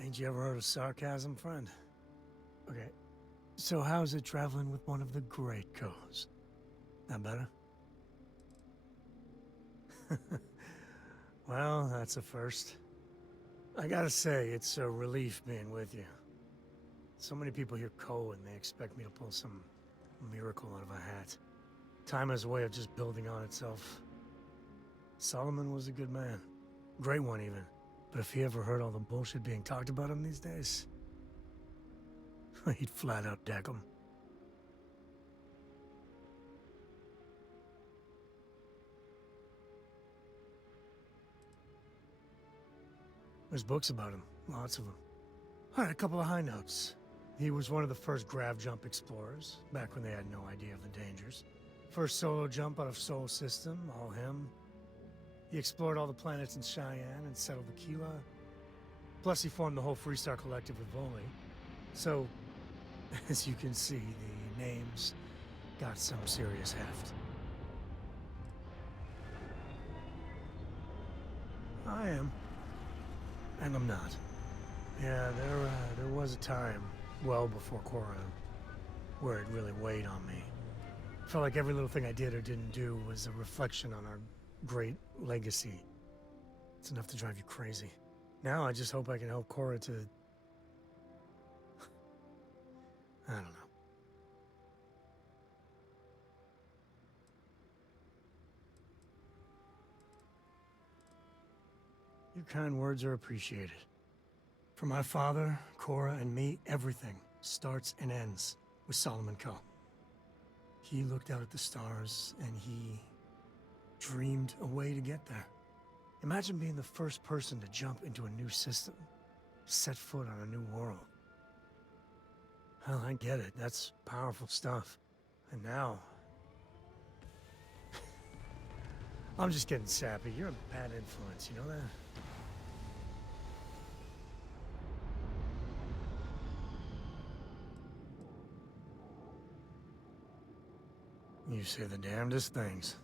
Ain't you ever heard of sarcasm, friend? Okay, so how's it traveling with one of the great Coes? That better? Well, that's a first. I gotta say, it's a relief being with you. So many people hear Coe and they expect me to pull some miracle out of a hat. Time has a way of just building on itself. Solomon was a good man. Great one, even. But if he ever heard all the bullshit being talked about him these days, he'd flat out deck him. There's books about him, lots of them. All right, a couple of high notes. He was one of the first grav jump explorers, back when they had no idea of the dangers. First solo jump out of Sol System, all him. He explored all the planets in Cheyenne and settled Akila. Plus he formed the whole Freestar Collective with Voli. So, as you can see, the names got some serious heft. I am. And I'm not. Yeah, there was a time, well before Cora, where it really weighed on me. Felt like every little thing I did or didn't do was a reflection on our great legacy. It's enough to drive you crazy. Now I just hope I can help Cora to... I don't know. Your kind words are appreciated. For my father, Cora, and me, everything starts and ends with Solomon Coe. He looked out at the stars, and he dreamed a way to get there. Imagine being the first person to jump into a new system, set foot on a new world. Well, I get it. That's powerful stuff. And now... I'm just getting sappy. You're a bad influence, you know that? You say the damnedest things.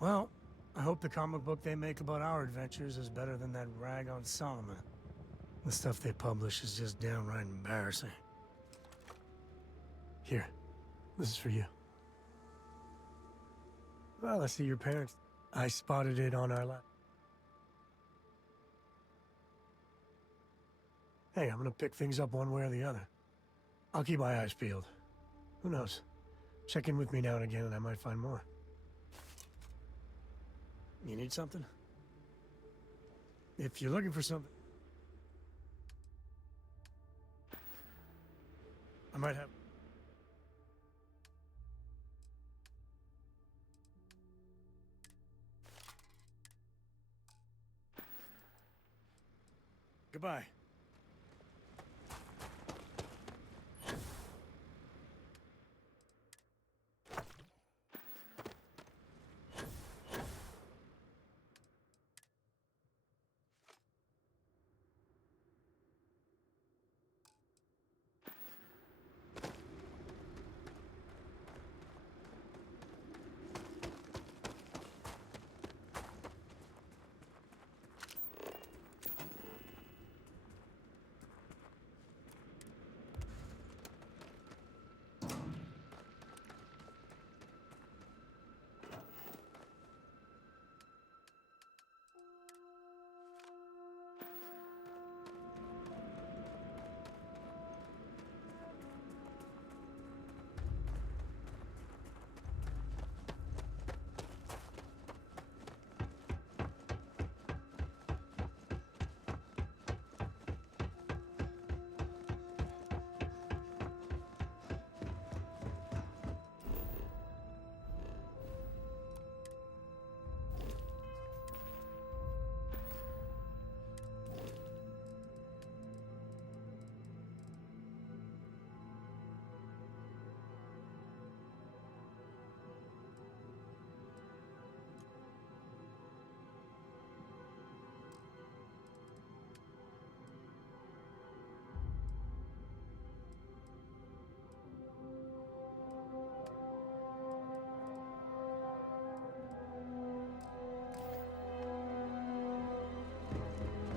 Well, I hope the comic book they make about our adventures is better than that rag on Solomon. The stuff they publish is just downright embarrassing. Here, this is for you. Well, I see your parents. I spotted it on our lap. Hey, I'm gonna pick things up one way or the other. I'll keep my eyes peeled. Who knows? Check in with me now and again and I might find more. You need something? If you're looking for something... I might have... Goodbye.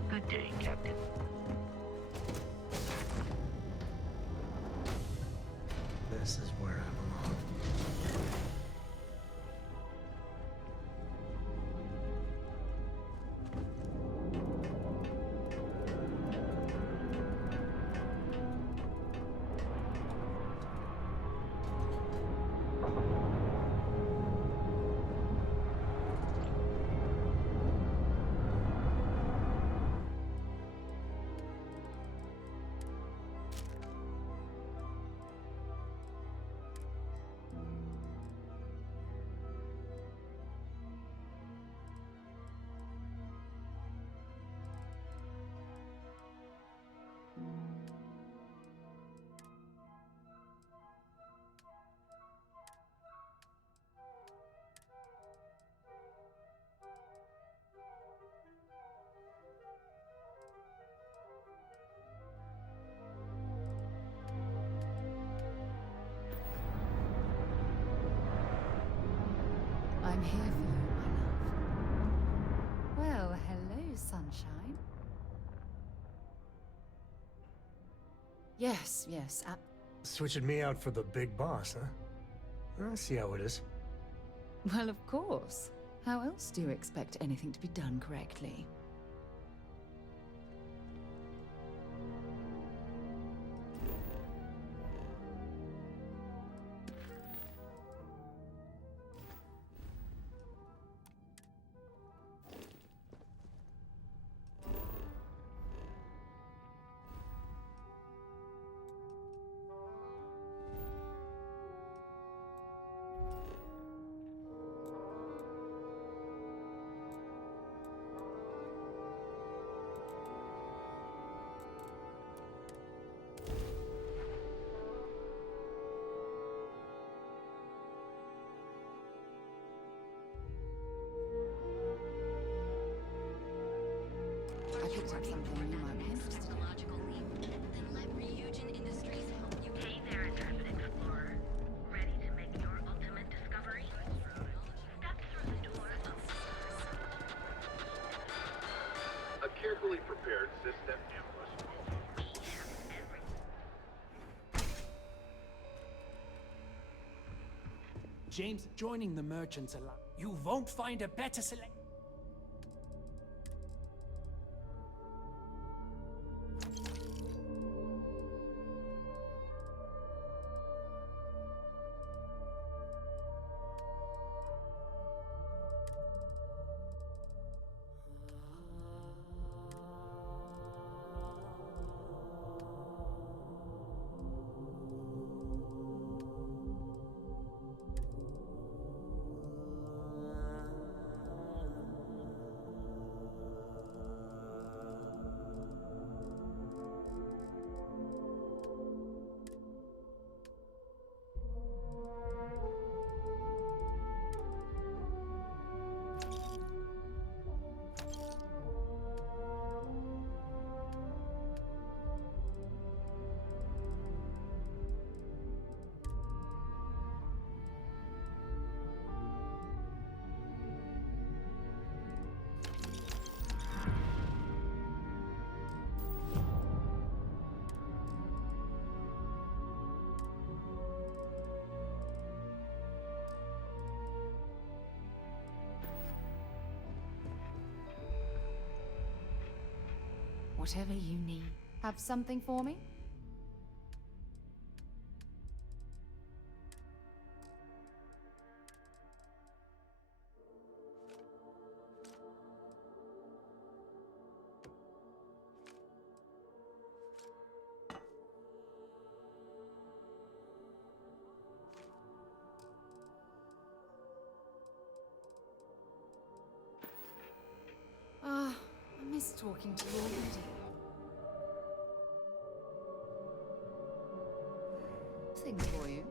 Good day, Captain. This is where I belong. I'm here for you, my love. Well, hello, sunshine. Yes, Switching me out for the big boss, huh? I see how it is. well, of course. How else do you expect anything to be done correctly? might have something you might be interested in. Then let Ryujin Industries help you. Hey there, intrepid explorer. Ready to make your ultimate discovery? Step through the doors of... A carefully prepared system ambush. James, joining the merchants allow. You won't find a better select. Whatever you need. Have something for me? Ah, I miss talking to you already. Things for you.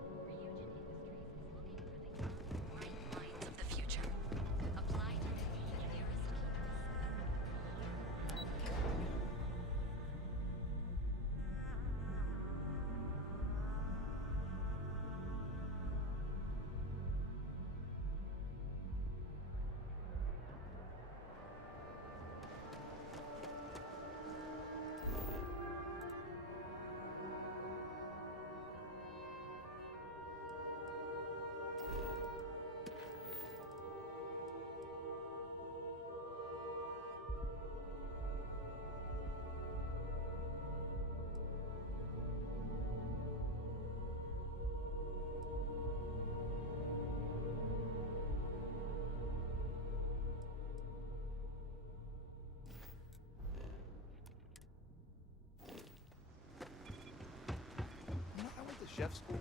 I went to chef school.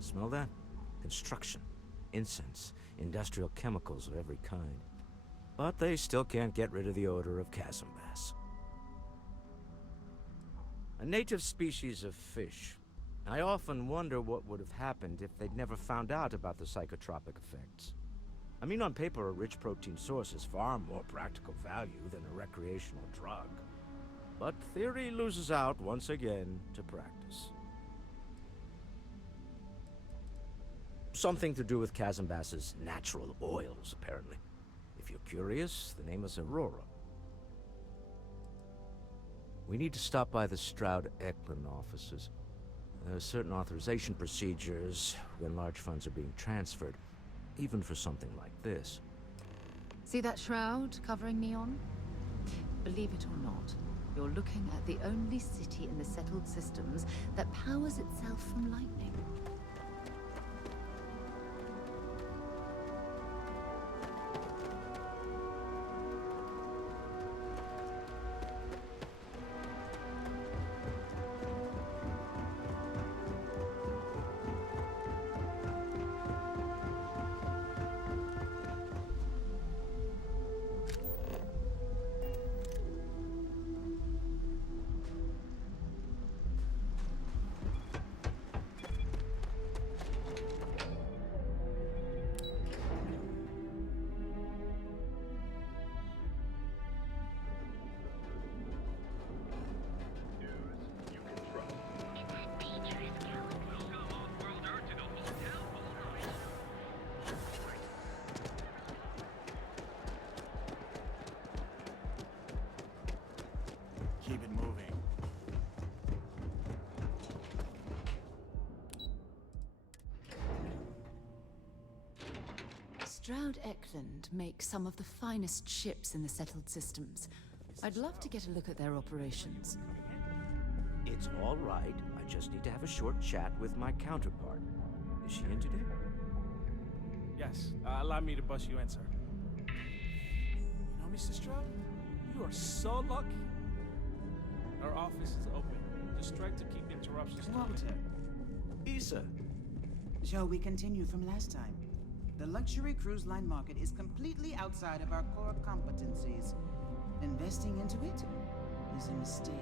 Smell that? Construction, incense, industrial chemicals of every kind. But they still can't get rid of the odor of chasm bass. A native species of fish. I often wonder what would have happened if they'd never found out about the psychotropic effects. I mean, on paper, a rich protein source is far more practical value than a recreational drug. But theory loses out once again to practice. Something to do with chasm bass's natural oils, apparently. If you're curious, the name is Aurora. We need to stop by the Shroud Eklund offices. There are certain authorization procedures when large funds are being transferred, even for something like this. See that shroud covering Neon? Believe it or not, you're looking at the only city in the settled systems that powers itself from lightning. Stroud Eklund makes some of the finest ships in the settled systems. I'd love to get a look at their operations. It's all right. I just need to have a short chat with my counterpart. Is she in today? Yes. Allow me to bust you in, sir. You know, Mr. Stroud, you are so lucky. Our office is open. Just try to keep interruptions to Walter. Issa. Shall we continue from last time? The luxury cruise line market is completely outside of our core competencies. Investing into it is a mistake.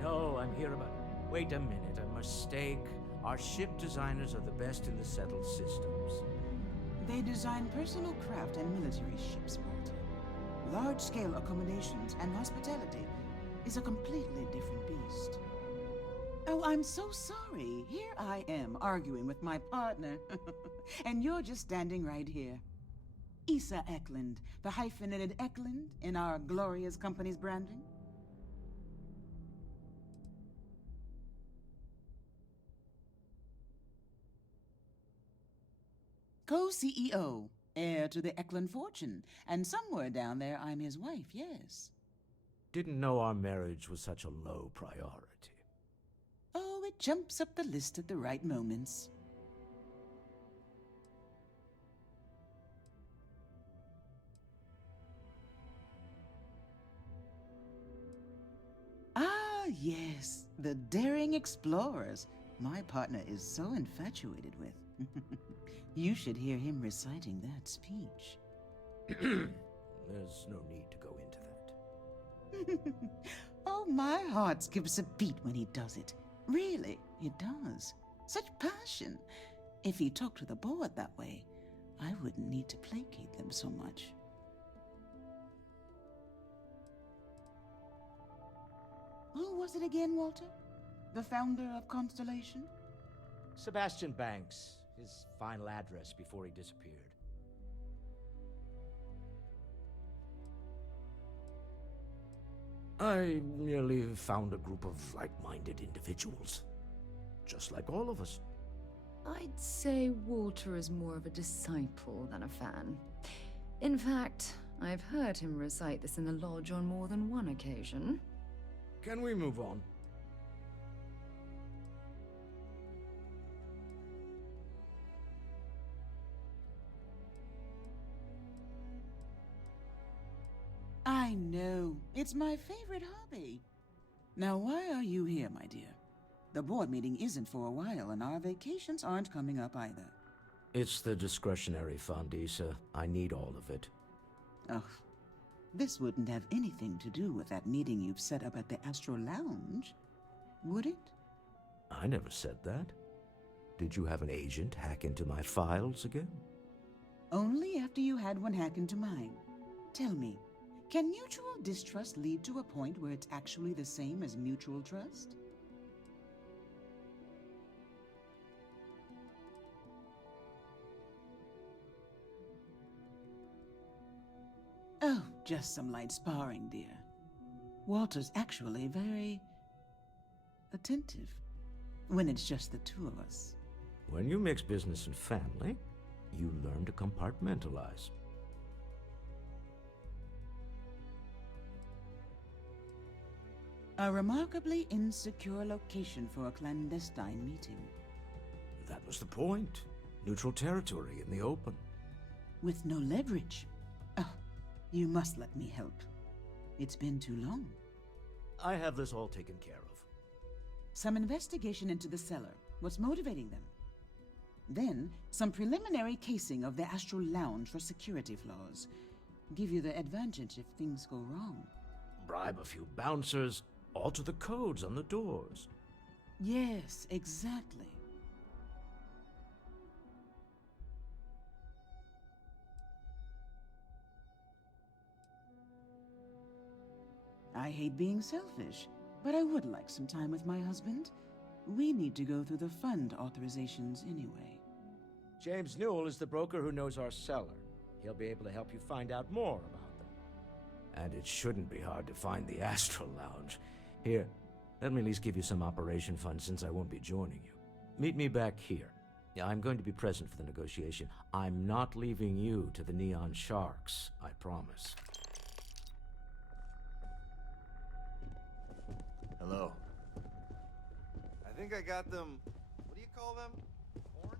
No, I'm here about... Wait a minute, a mistake. Our ship designers are the best in the settled systems. They design personal craft and military ships, Walter. Large-scale accommodations and hospitality is a completely different beast. Oh, I'm so sorry. Here I am arguing with my partner. And you're just standing right here. Issa Eklund, the hyphenated Eklund in our glorious company's branding. Co-CEO, heir to the Eklund fortune, and somewhere down there I'm his wife, yes. Didn't know our marriage was such a low priority. Oh, it jumps up the list at the right moments. Ah, yes, the daring explorers. My partner is so infatuated with. You should hear him reciting that speech. There's no need to go into that. Oh, my heart skips a beat when he does it. Really, it does. Such passion. If he talked to the board that way, I wouldn't need to placate them so much. Who was it again, Walter? The founder of Constellation? Sebastian Banks. His final address before he disappeared. I merely found a group of like-minded individuals. Just like all of us. I'd say Walter is more of a disciple than a fan. In fact, I've heard him recite this in the lodge on more than one occasion. Can we move on? I know. It's my favorite hobby. Now, why are you here, my dear? The board meeting isn't for a while, and our vacations aren't coming up either. It's the discretionary fund, Issa. I need all of it. Oh, this wouldn't have anything to do with that meeting you've set up at the Astral Lounge, would it? I never said that. Did you have an agent hack into my files again? Only after you had one hack into mine. Tell me, can mutual distrust lead to a point where it's actually the same as mutual trust? Oh, just some light sparring, dear. Walter's actually very attentive when it's just the two of us. When you mix business and family, you learn to compartmentalize. A remarkably insecure location for a clandestine meeting. That was the point. Neutral territory in the open. With no leverage. Oh, you must let me help. It's been too long. I have this all taken care of. Some investigation into the cellar. What's motivating them? Then, some preliminary casing of the Astral Lounge for security flaws. Give you the advantage if things go wrong. Bribe a few bouncers, alter the codes on the doors. Yes, exactly. I hate being selfish, but I would like some time with my husband. We need to go through the fund authorizations anyway. James Newell is the broker who knows our cellar. He'll be able to help you find out more about them. And it shouldn't be hard to find the Astral Lounge. Here, let me at least give you some operation funds since I won't be joining you. Meet me back here. Yeah, I'm going to be present for the negotiation. I'm not leaving you to the Neon Sharks, I promise. Hello. I think I got them. What do you call them? Horns?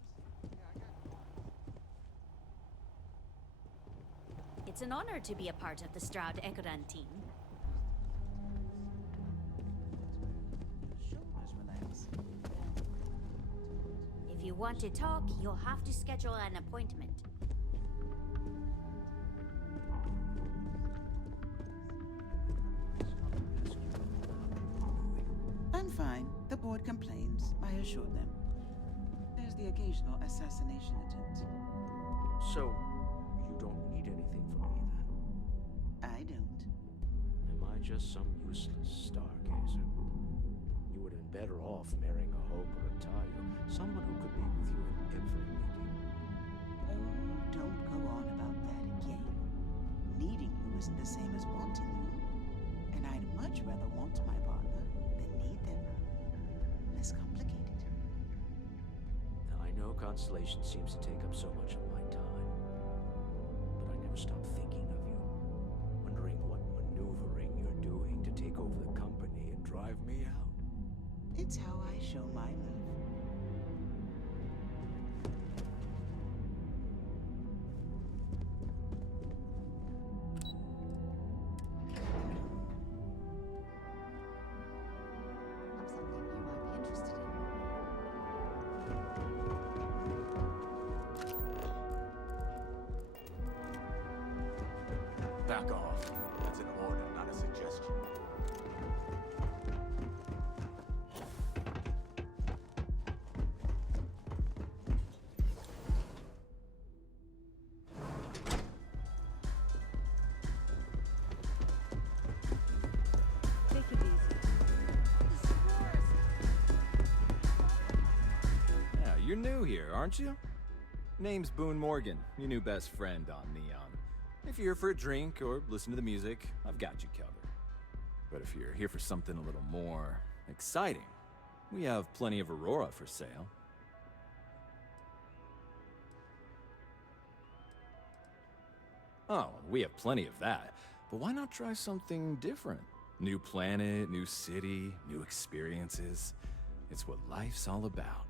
It's an honor to be a part of the Shroud Eklund team. Shoulders relax. If you want to talk, you'll have to schedule an appointment. I'm fine. The board complains. I assured them. There's the occasional assassination attempt. So, you don't need anything from me then? I don't. Am I just some useless stargazer? You would have been better off marrying a hope or a Tayo, someone who could be with you in every meeting. Oh, don't go on about that again. Needing you isn't the same as wanting you. And I'd much rather want my partner than need them. Less complicated. Now, I know Constellation seems to take up so much of my time, but I never stop thinking of you, wondering what maneuvering you're doing to take over the company and drive me out. It's how I show my love. Back off. That's an order, not a suggestion. Take it easy. Yeah, you're new here, aren't you? Name's Boone Morgan, your new best friend on Neon. If you're here for a drink or listen to the music, I've got you covered. But if you're here for something a little more exciting, we have plenty of Aurora for sale. Oh, we have plenty of that. But why not try something different? New planet, new city, new experiences. It's what life's all about.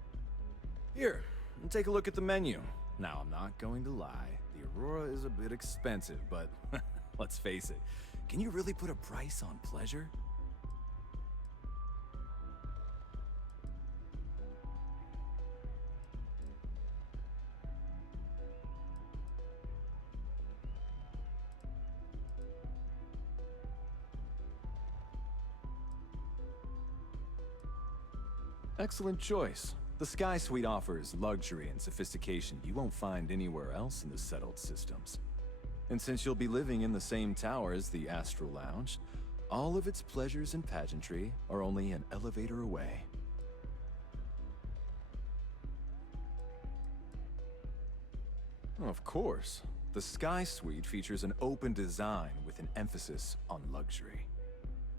Here, take a look at the menu. Now, I'm not going to lie. The Aurora is a bit expensive, but let's face it. Can you really put a price on pleasure? Excellent choice. The Sky Suite offers luxury and sophistication you won't find anywhere else in the settled systems. And since you'll be living in the same tower as the Astral Lounge, all of its pleasures and pageantry are only an elevator away. Of course, the Sky Suite features an open design with an emphasis on luxury.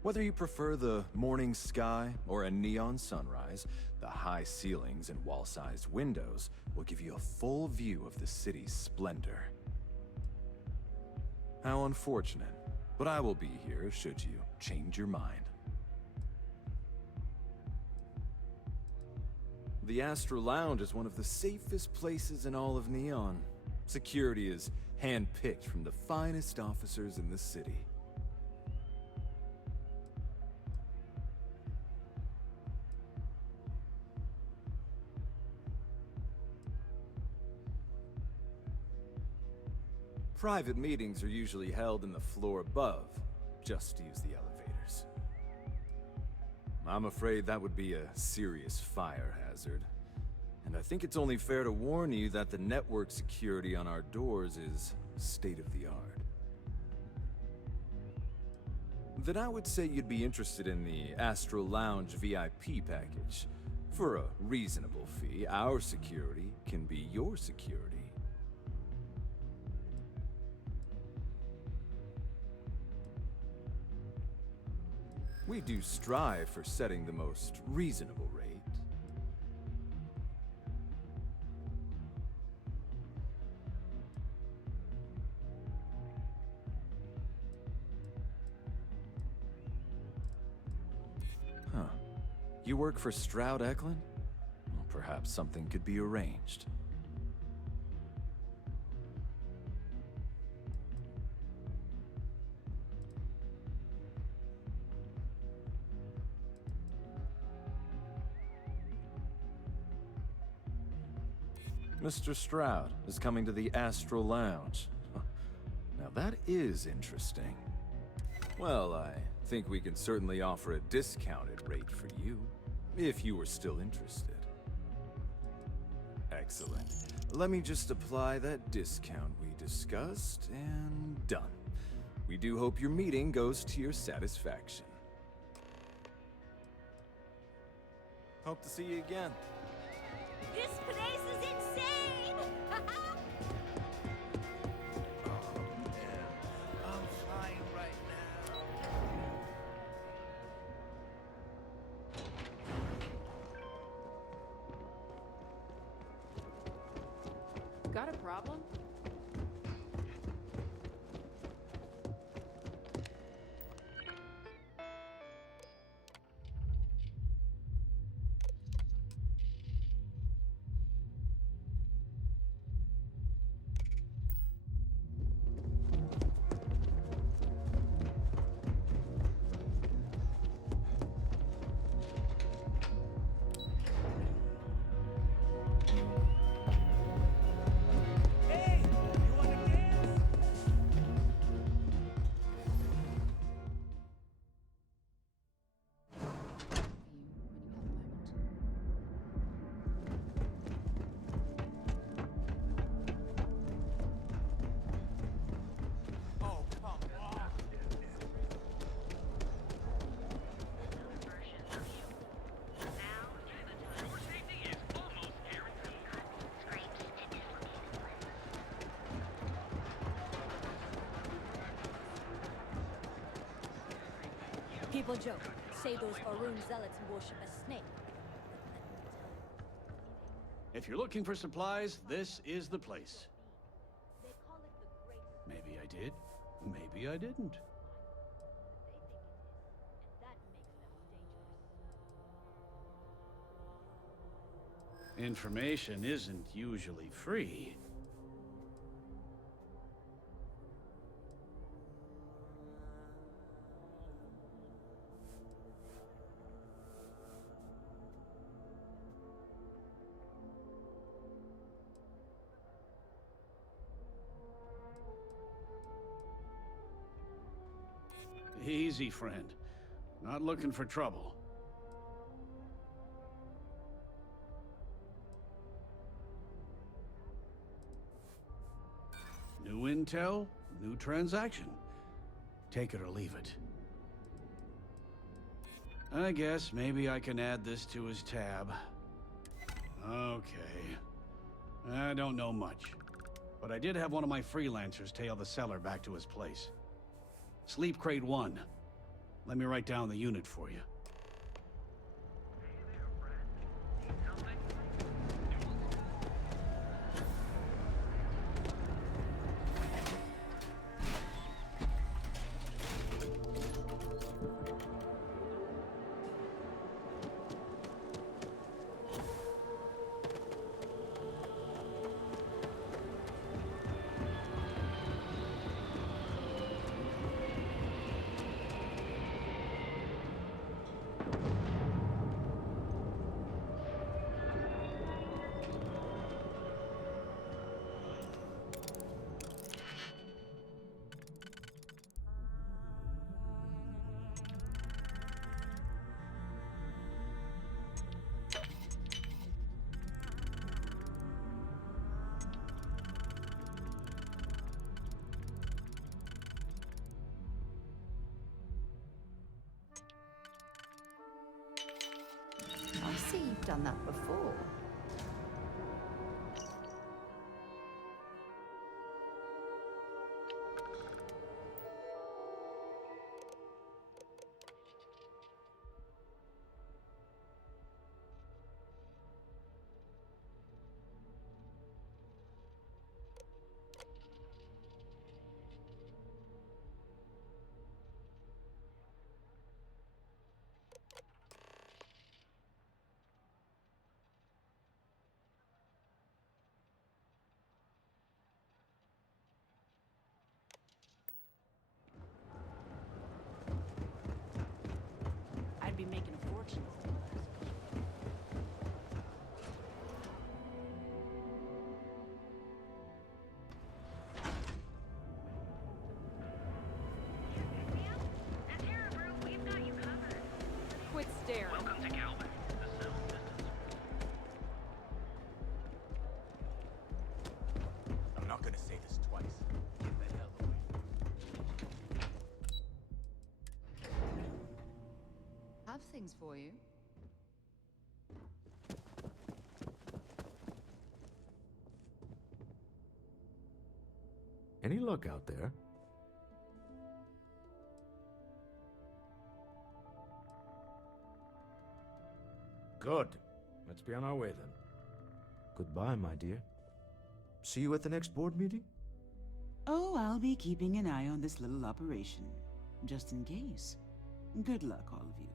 Whether you prefer the morning sky or a neon sunrise, the high ceilings and wall-sized windows will give you a full view of the city's splendor. How unfortunate, but I will be here should you change your mind. The Astral Lounge is one of the safest places in all of Neon. Security is hand-picked from the finest officers in the city. Private meetings are usually held in the floor above, just to use the elevators. I'm afraid that would be a serious fire hazard. And I think it's only fair to warn you that the network security on our doors is state-of-the-art. Then I would say you'd be interested in the Astral Lounge VIP package. For a reasonable fee, our security can be your security. We do strive for setting the most reasonable rate. You work for Shroud Eklund? Well, perhaps something could be arranged. Mr. Shroud is coming to the Astral Lounge. Now that is interesting. Well, I think we can certainly offer a discounted rate for you, if you were still interested. Excellent. Let me just apply that discount we discussed, and done. We do hope your meeting goes to your satisfaction. Hope to see you again. This place is insane! I'm flying right Got a problem? People joke, say those Faroon zealots worship a snake. If you're looking for supplies, this is the place. Maybe I did, maybe I didn't. Information isn't usually free. Easy, friend. Not looking for trouble. New intel, new transaction. Take it or leave it. I guess maybe I can add this to his tab. Okay. I don't know much, but I did have one of my freelancers tail the seller back to his place. Sleep Crate 1. Let me write down the unit for you. I see you've done that before. Quit staring. Welcome to GalBank, the settled distance. I'm not gonna say this twice. Get the hell away. Have things for you. Any luck out there? Good. Let's be on our way then. Goodbye, my dear. See you at the next board meeting? Oh, I'll be keeping an eye on this little operation, just in case. Good luck, all of you.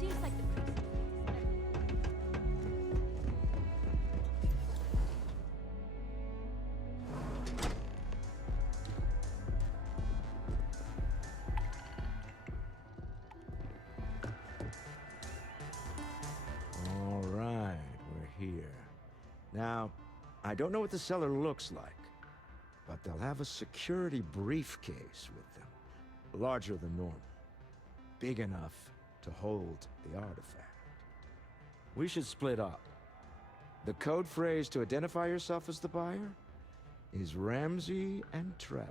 Seems like the priest. All right, we're here. Now, I don't know what the cellar looks like, but they'll have a security briefcase with them. Larger than normal. Big enough to hold the artifact. We should split up. The code phrase to identify yourself as the buyer is Ramsey and Travers.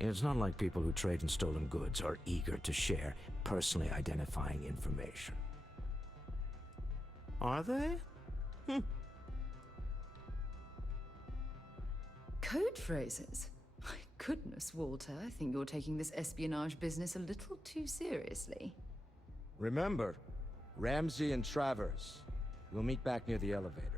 It's not like people who trade in stolen goods are eager to share personally identifying information. Are they? Code phrases? My goodness, Walter, I think you're taking this espionage business a little too seriously. Remember, Ramsey and Travers. We'll meet back near the elevator.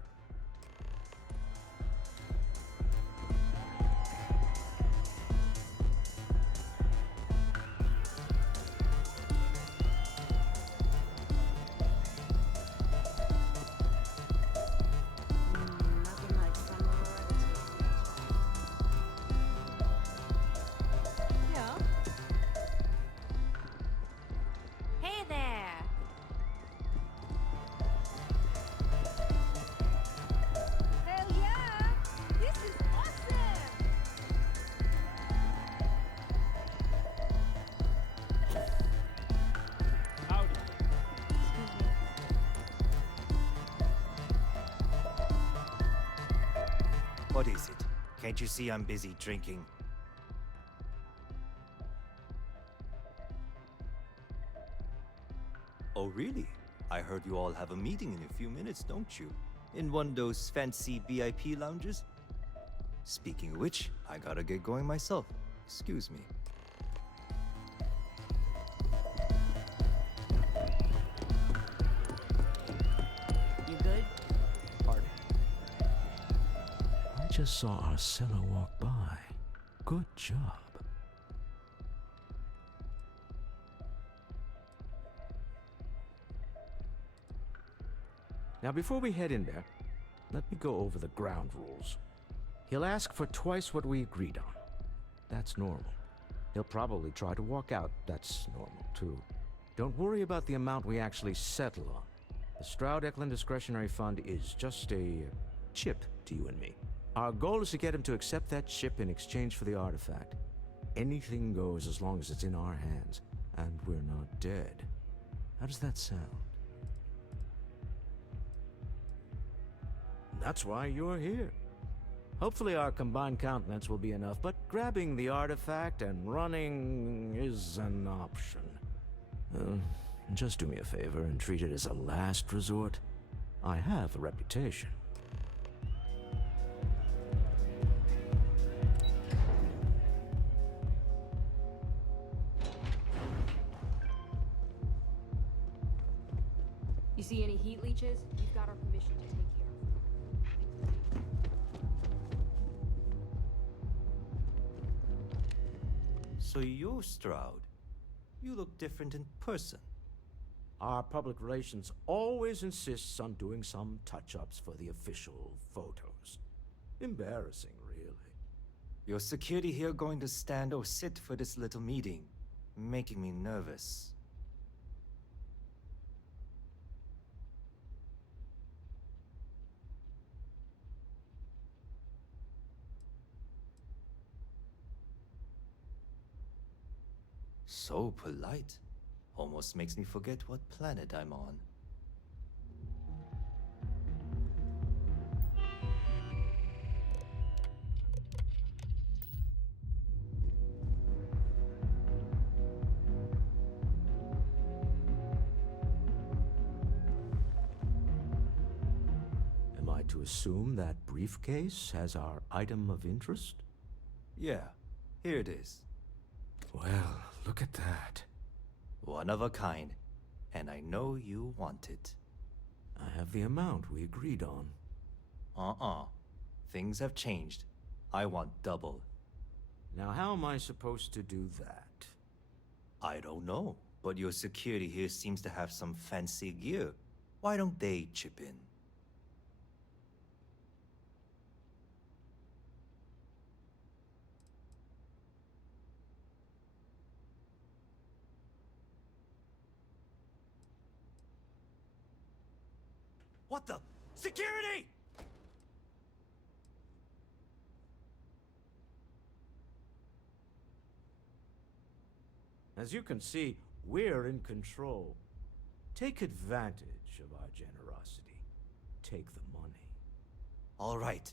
Hey there! Hell yeah! This is awesome! Howdy. What is it? Can't you see I'm busy drinking? Oh, really? I heard you all have a meeting in a few minutes, don't you? In one of those fancy VIP lounges? Speaking of which, I gotta get going myself. Excuse me. You good? Pardon? I just saw our cellar walk by. Good job. Now, before we head in there, let me go over the ground rules. He'll ask for twice what we agreed on. That's normal. He'll probably try to walk out. That's normal, too. Don't worry about the amount we actually settle on. The Shroud Eklund Discretionary Fund is just a chip to you and me. Our goal is to get him to accept that chip in exchange for the artifact. Anything goes as long as it's in our hands, and we're not dead. How does that sound? That's why you're here. Hopefully our combined countenance will be enough, but grabbing the artifact and running is an option. Just do me a favor and treat it as a last resort. I have a reputation. You see any heat leeches? You've got our permission to take care of them. So you're Shroud. You look different in person. Our public relations always insists on doing some touch-ups for the official photos. Embarrassing, really. Your security here going to stand or sit for this little meeting, making me nervous. So polite. Almost makes me forget what planet I'm on. Am I to assume that briefcase has our item of interest? Yeah, here it is. Well, look at that. One of a kind, and I know you want it. I have the amount we agreed on. Things have changed. I want double. Now how am I supposed to do that? I don't know, but your security here seems to have some fancy gear. Why don't they chip in? What the? Security! As you can see, we're in control. Take advantage of our generosity. Take the money. All right.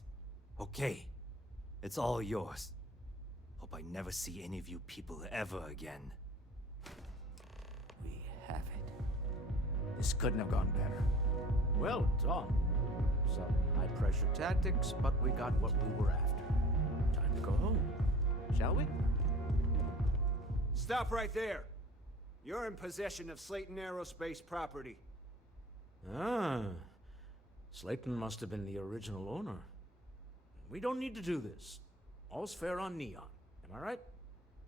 Okay. It's all yours. Hope I never see any of you people ever again. We have it. This couldn't have gone better. Well done. Some high-pressure tactics, but we got what we were after. Time to go home, shall we? Stop right there. You're in possession of Slayton Aerospace property. Ah. Slayton must have been the original owner. We don't need to do this. All's fair on Neon. Am I right?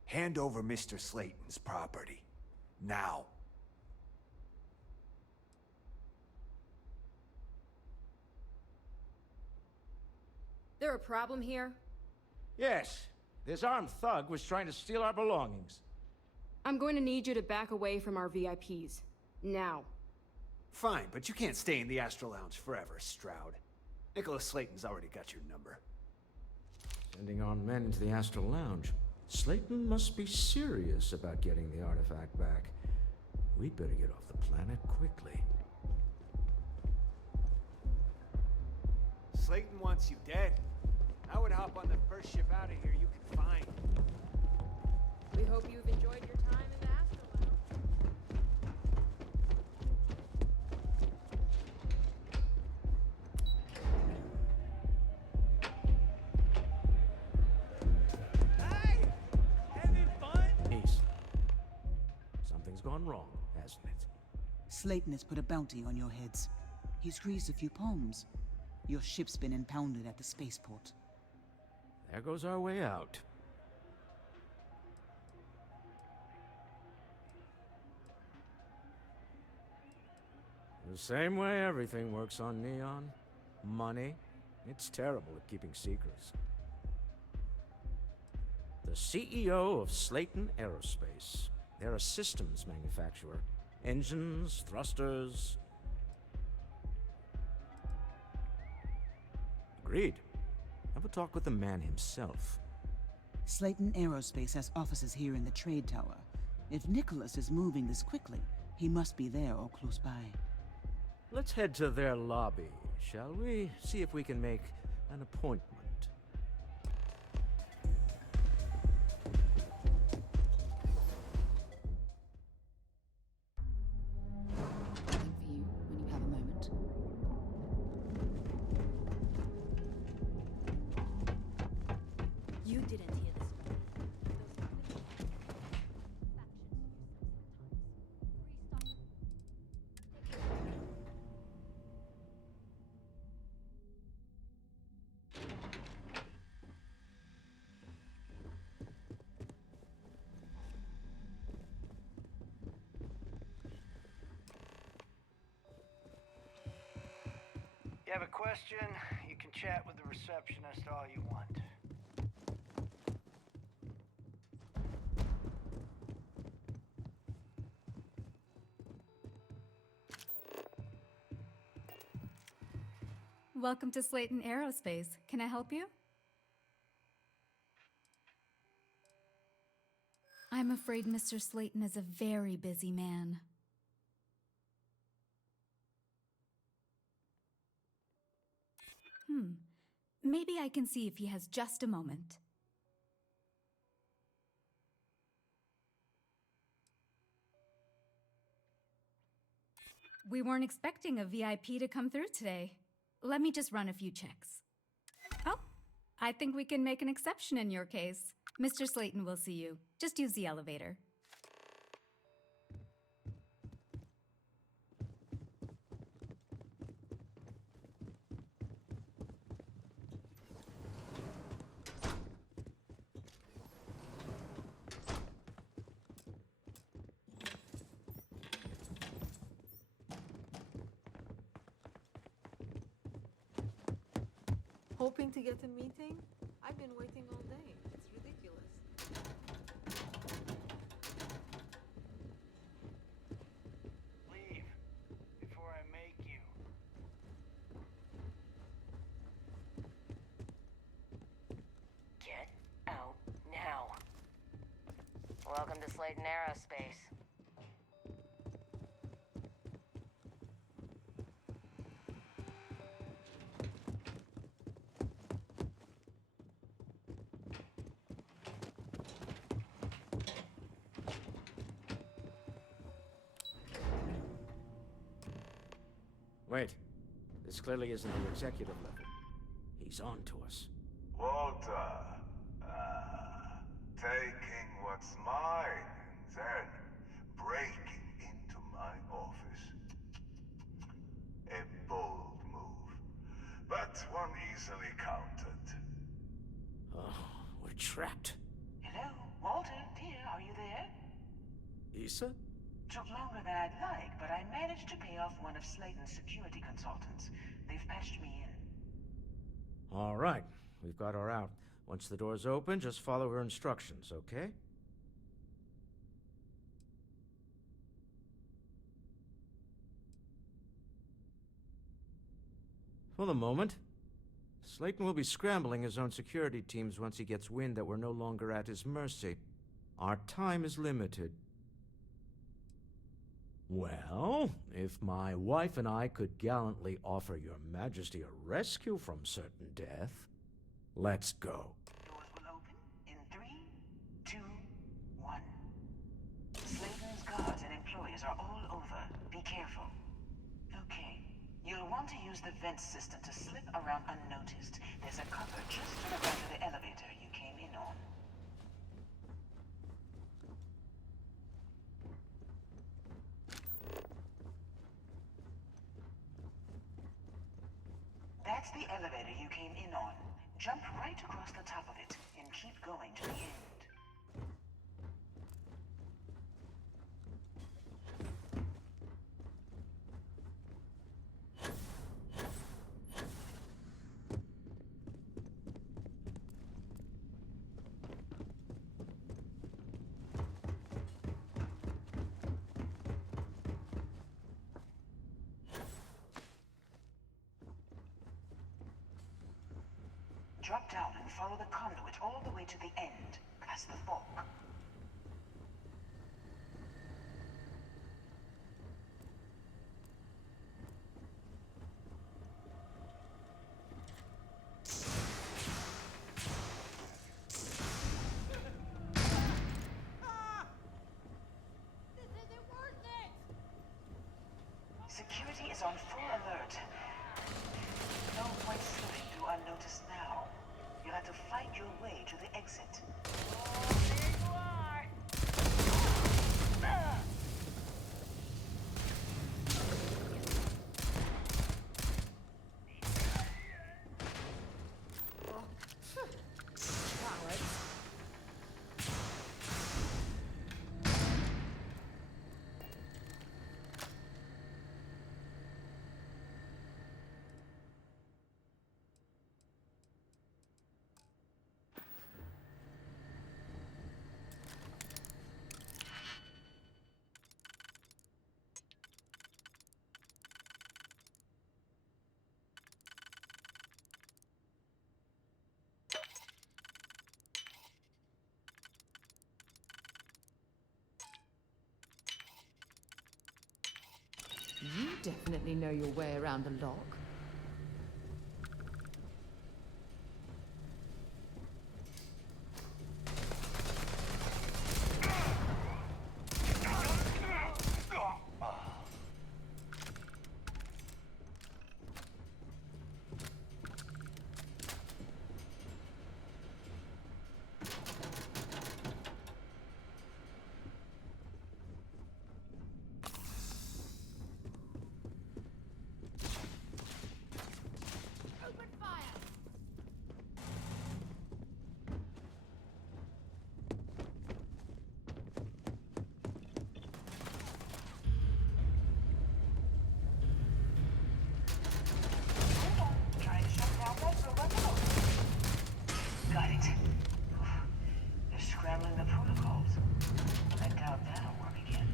Hand over Mr. Slayton's property. Now. There a problem here? Yes. This armed thug was trying to steal our belongings. I'm going to need you to back away from our VIPs. Now. Fine, but you can't stay in the Astral Lounge forever, Shroud. Nicholas Slayton's already got your number. Sending armed men into the Astral Lounge. Slayton must be serious about getting the artifact back. We'd better get off the planet quickly. Slayton wants you dead. I would hop on the first ship out of here you can find. We hope you've enjoyed your time in the Astral Hey! Having fun? Ace. Something's gone wrong, hasn't it? Slayton has put a bounty on your heads. He's greased a few palms. Your ship's been impounded at the spaceport. There goes our way out. The same way everything works on Neon. Money. It's terrible at keeping secrets. The CEO of Slayton Aerospace. They're a systems manufacturer. Engines, thrusters. Agreed. Have a talk with the man himself. Slayton Aerospace has offices here in the trade tower. If Nicholas is moving this quickly, he must be there or close by. Let's head to their lobby, shall we? See if we can make an appointment. Waiting for you when you have a moment. You didn't hear this You have a question, you can chat with the receptionist all you want. Welcome to Slayton Aerospace. Can I help you? I'm afraid Mr. Slayton is a very busy man. Maybe I can see if he has just a moment. We weren't expecting a VIP to come through today. Let me just run a few checks. Oh, I think we can make an exception in your case. Mr. Slayton will see you. Just use the elevator. Hoping to get a meeting? I've been waiting all day. It's ridiculous. Leave before I make you. Get out now. Welcome to Slayton Aerospace. Wait. This clearly isn't the executive level. He's on to us. Walter, taking what's mine and then breaking into my office. A bold move, but one easily countered. Oh, we're trapped. Hello, Walter, dear, are you there? Issa? Took longer than I'd like, but I managed to pay off one of Slayton's security consultants. They've patched me in. All right. We've got her out. Once the door's open, just follow her instructions, okay? For the moment, Slayton will be scrambling his own security teams once he gets wind that we're no longer at his mercy. Our time is limited. Well, if my wife and I could gallantly offer your majesty a rescue from certain death, let's go. Doors will open in 3, 2, 1. Slayton's guards and employees are all over. Be careful. Okay. You'll want to use the vent system to slip around unnoticed. There's a cover just to the right of the elevator you came in on. That's the elevator you came in on. Jump right across the top of it and keep going to the end. Drop down and follow the conduit all the way to the end, past the fork. This isn't worth it! Security is on full alert. No point slipping through unnoticed now. You'll have to fight your way to the exit. Oh, there you are! definitely know your way around a lock. Got it. They're scrambling the protocols. I doubt that'll work again.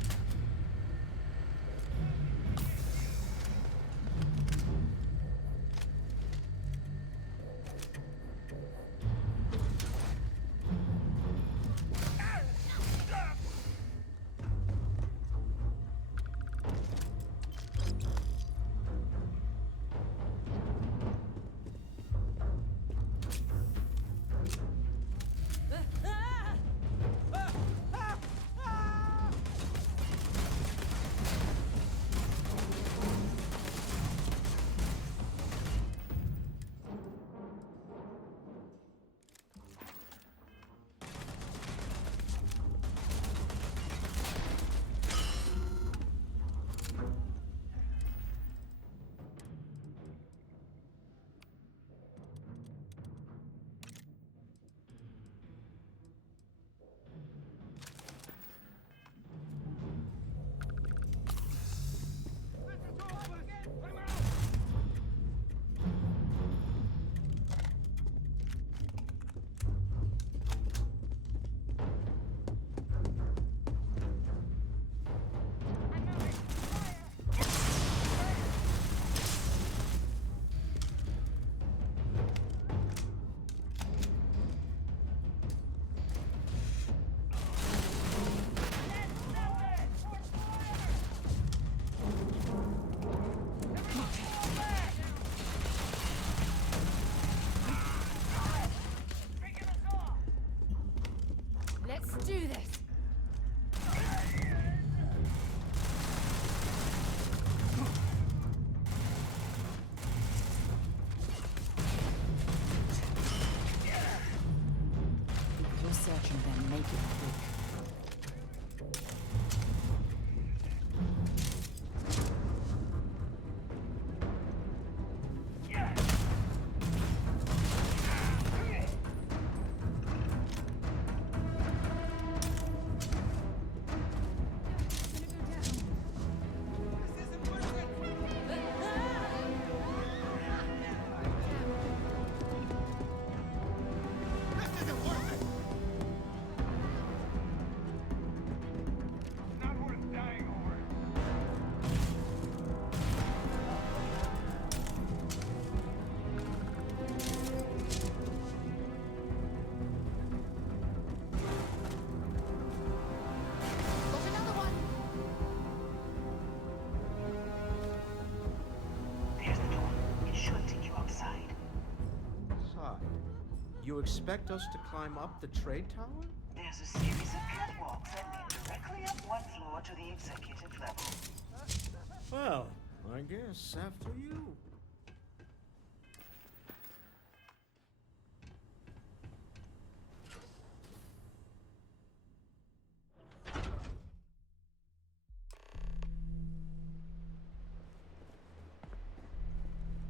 Let's do this. If you're searching them, make it quick. You expect us to climb up the trade tower? There's a series of catwalks that lead directly up one floor to the executive level. Well, I guess after you.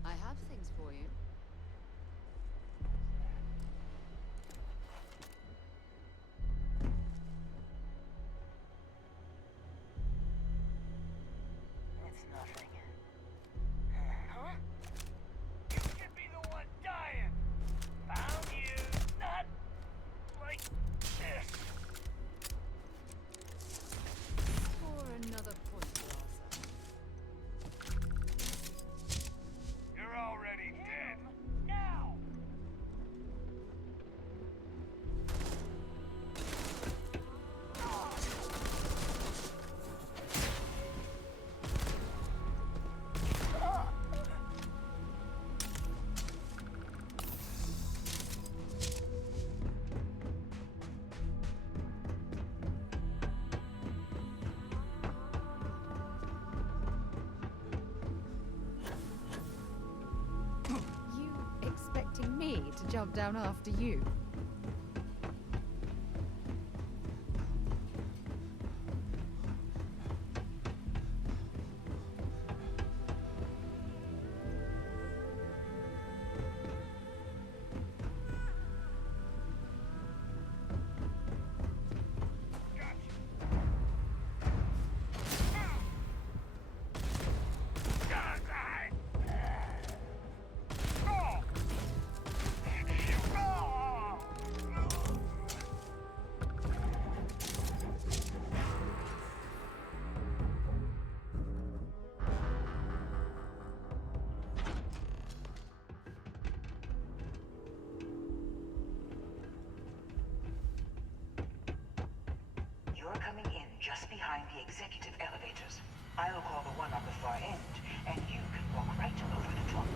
I have things for you. It's nothing. Huh? hesitate to jump down after you. You're coming in just behind the executive elevators. I'll call the one on the far end, and you can walk right over the top.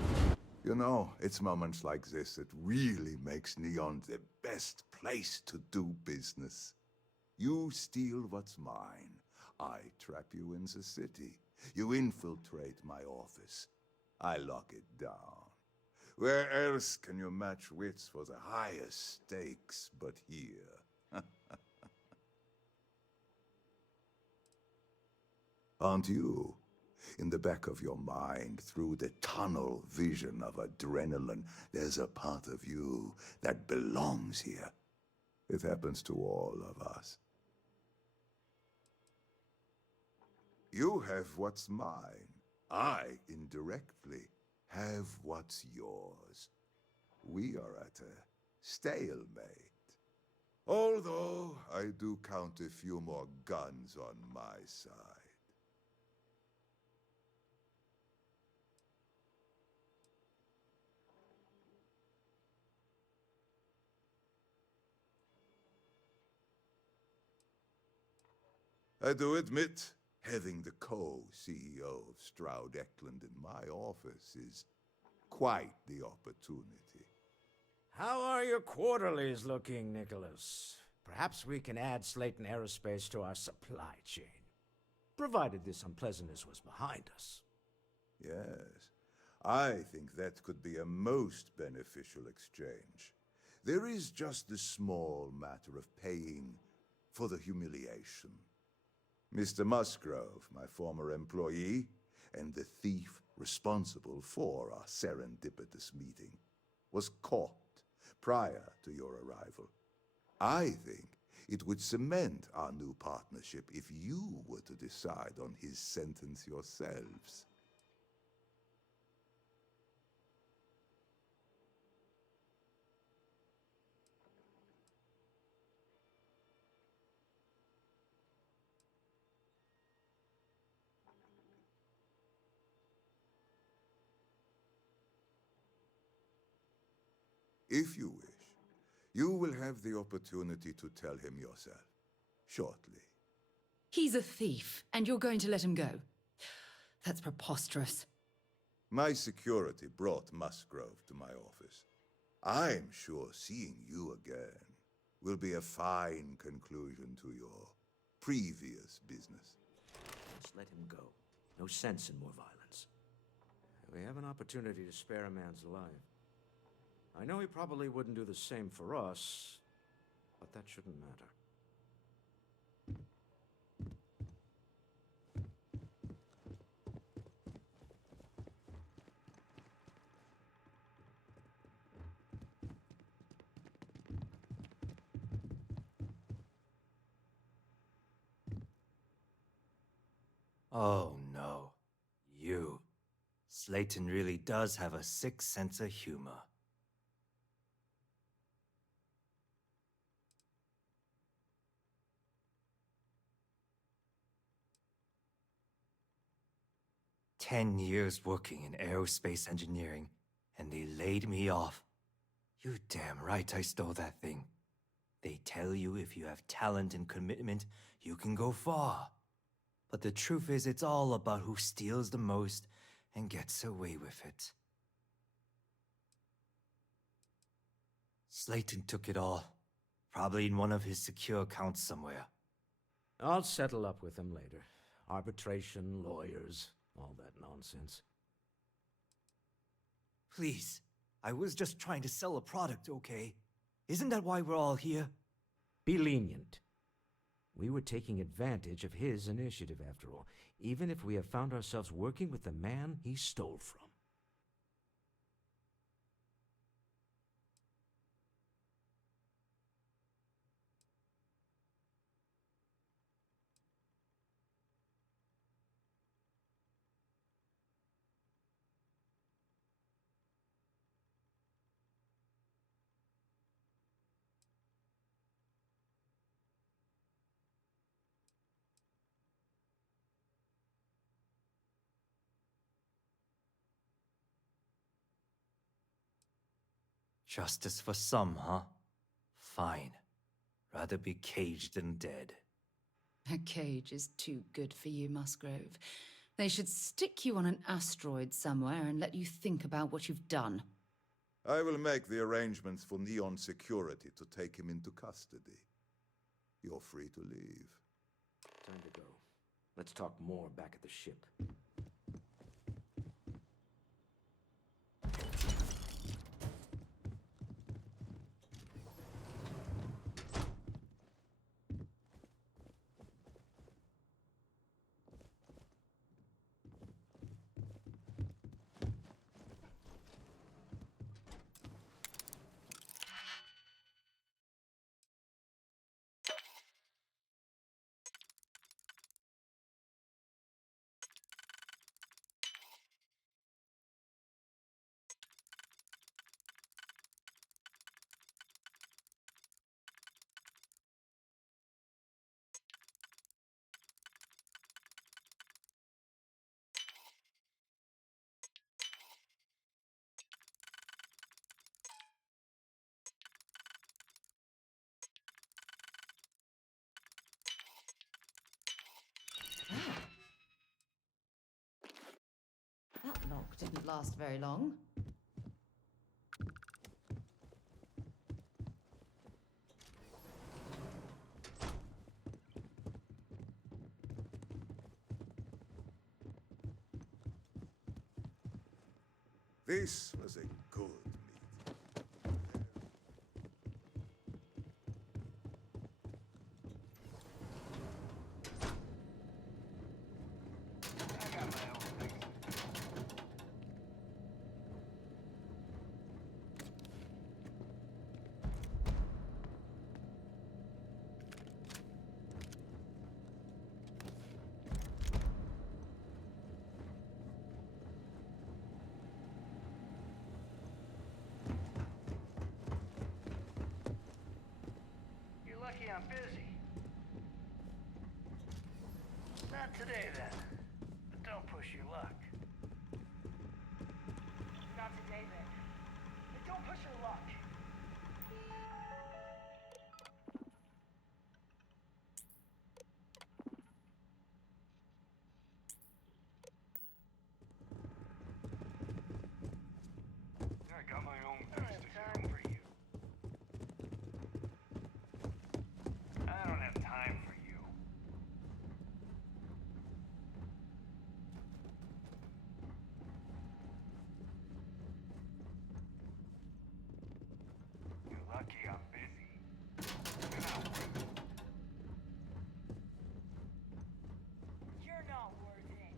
You know, it's moments like this that really makes Neon the best place to do business. You steal what's mine. I trap you in the city. You infiltrate my office. I lock it down. Where else can you match wits for the highest stakes but here? Aren't you? In the back of your mind, through the tunnel vision of adrenaline, there's a part of you that belongs here. It happens to all of us. You have what's mine. I, indirectly, have what's yours. We are at a stalemate. Although I do count a few more guns on my side. I do admit, having the co-CEO of Stroud Eklund in my office is quite the opportunity. How are your quarterlies looking, Nicholas? Perhaps we can add Slayton Aerospace to our supply chain. Provided this unpleasantness was behind us. Yes, I think that could be a most beneficial exchange. There is just the small matter of paying for the humiliation. Mr. Musgrove, my former employee, and the thief responsible for our serendipitous meeting, was caught prior to your arrival. I think it would cement our new partnership if you were to decide on his sentence yourselves. If you wish, you will have the opportunity to tell him yourself, shortly. He's a thief, and you're going to let him go? That's preposterous. My security brought Musgrove to my office. I'm sure seeing you again will be a fine conclusion to your previous business. Just let him go. No sense in more violence. We have an opportunity to spare a man's life. I know he probably wouldn't do the same for us, but that shouldn't matter. Oh no. You. Slayton really does have a sick sense of humor. "10 years working in aerospace engineering, and they laid me off. You damn right I stole that thing. They tell you if you have talent and commitment, you can go far. But the truth is, it's all about who steals the most and gets away with it. Slayton took it all. Probably in one of his secure accounts somewhere. I'll settle up with him later. Arbitration, lawyers, all that nonsense. Please, I was just trying to sell a product, okay? Isn't that why we're all here? Be lenient. We were taking advantage of his initiative, after all, even if we have found ourselves working with the man he stole from. Justice for some, huh? Fine. Rather be caged than dead. A cage is too good for you, Musgrove. They should stick you on an asteroid somewhere and let you think about what you've done. I will make the arrangements for Neon Security to take him into custody. You're free to leave. Time to go. Let's talk more back at the ship. That lock didn't last very long. This was a good meeting. I'm busy. Not today, then. But don't push your luck. Not today, then. But don't push your luck. I got my own business to do for you. I don't have time for you. You're lucky I'm busy. You're not worth it. You're not worth it.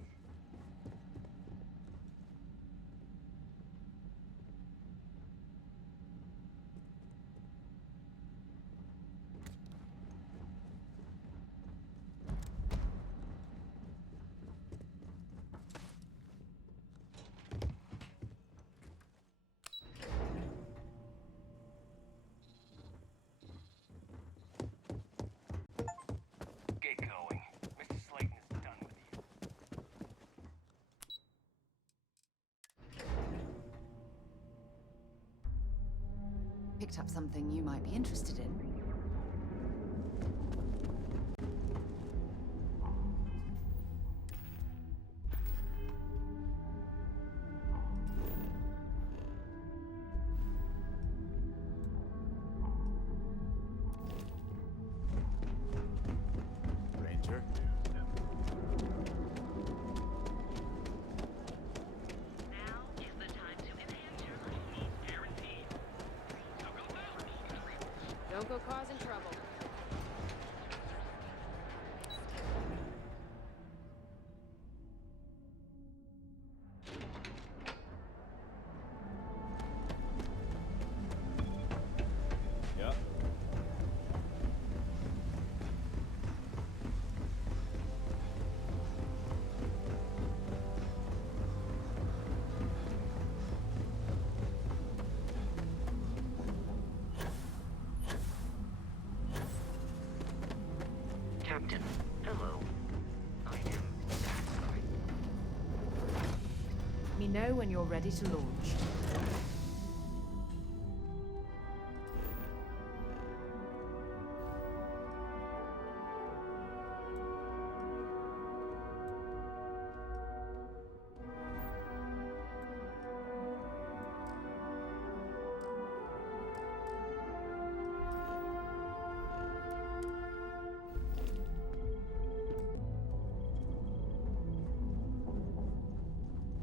Get going. Mr. Slayton is done with you. Picked up something you might be interested in. Ranger? Now is the time to enhance your life. causing trouble. Yep. Captain, hello. I am satisfied. Let me know when you're ready to launch.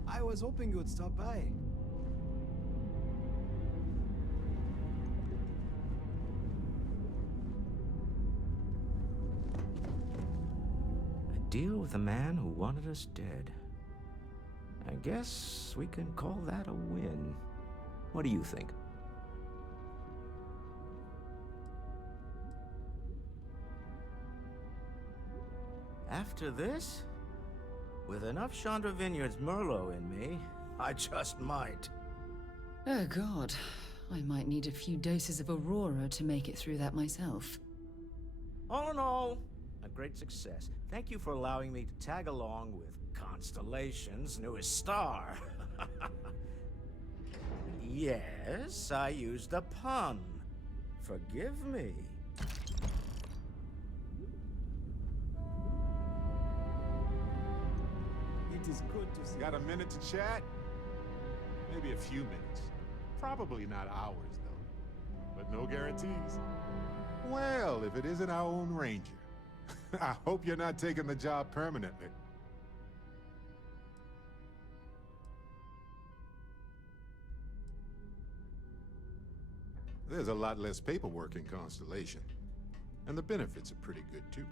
I was hoping you would stop by. A deal with a man who wanted us dead. I guess we can call that a win. What do you think? After this, with enough Chandra Vineyards Merlot in me, I just might. Oh god, I might need a few doses of Aurora to make it through that myself. All in all, a great success. Thank you for allowing me to tag along with Constellation's newest star. Yes, I used a pun. Forgive me. It is good to see. Got a minute to chat? Maybe a few minutes. Probably not hours, though. But no guarantees. Well, if it isn't our own Ranger. I hope you're not taking the job permanently. There's a lot less paperwork in Constellation. And the benefits are pretty good, too.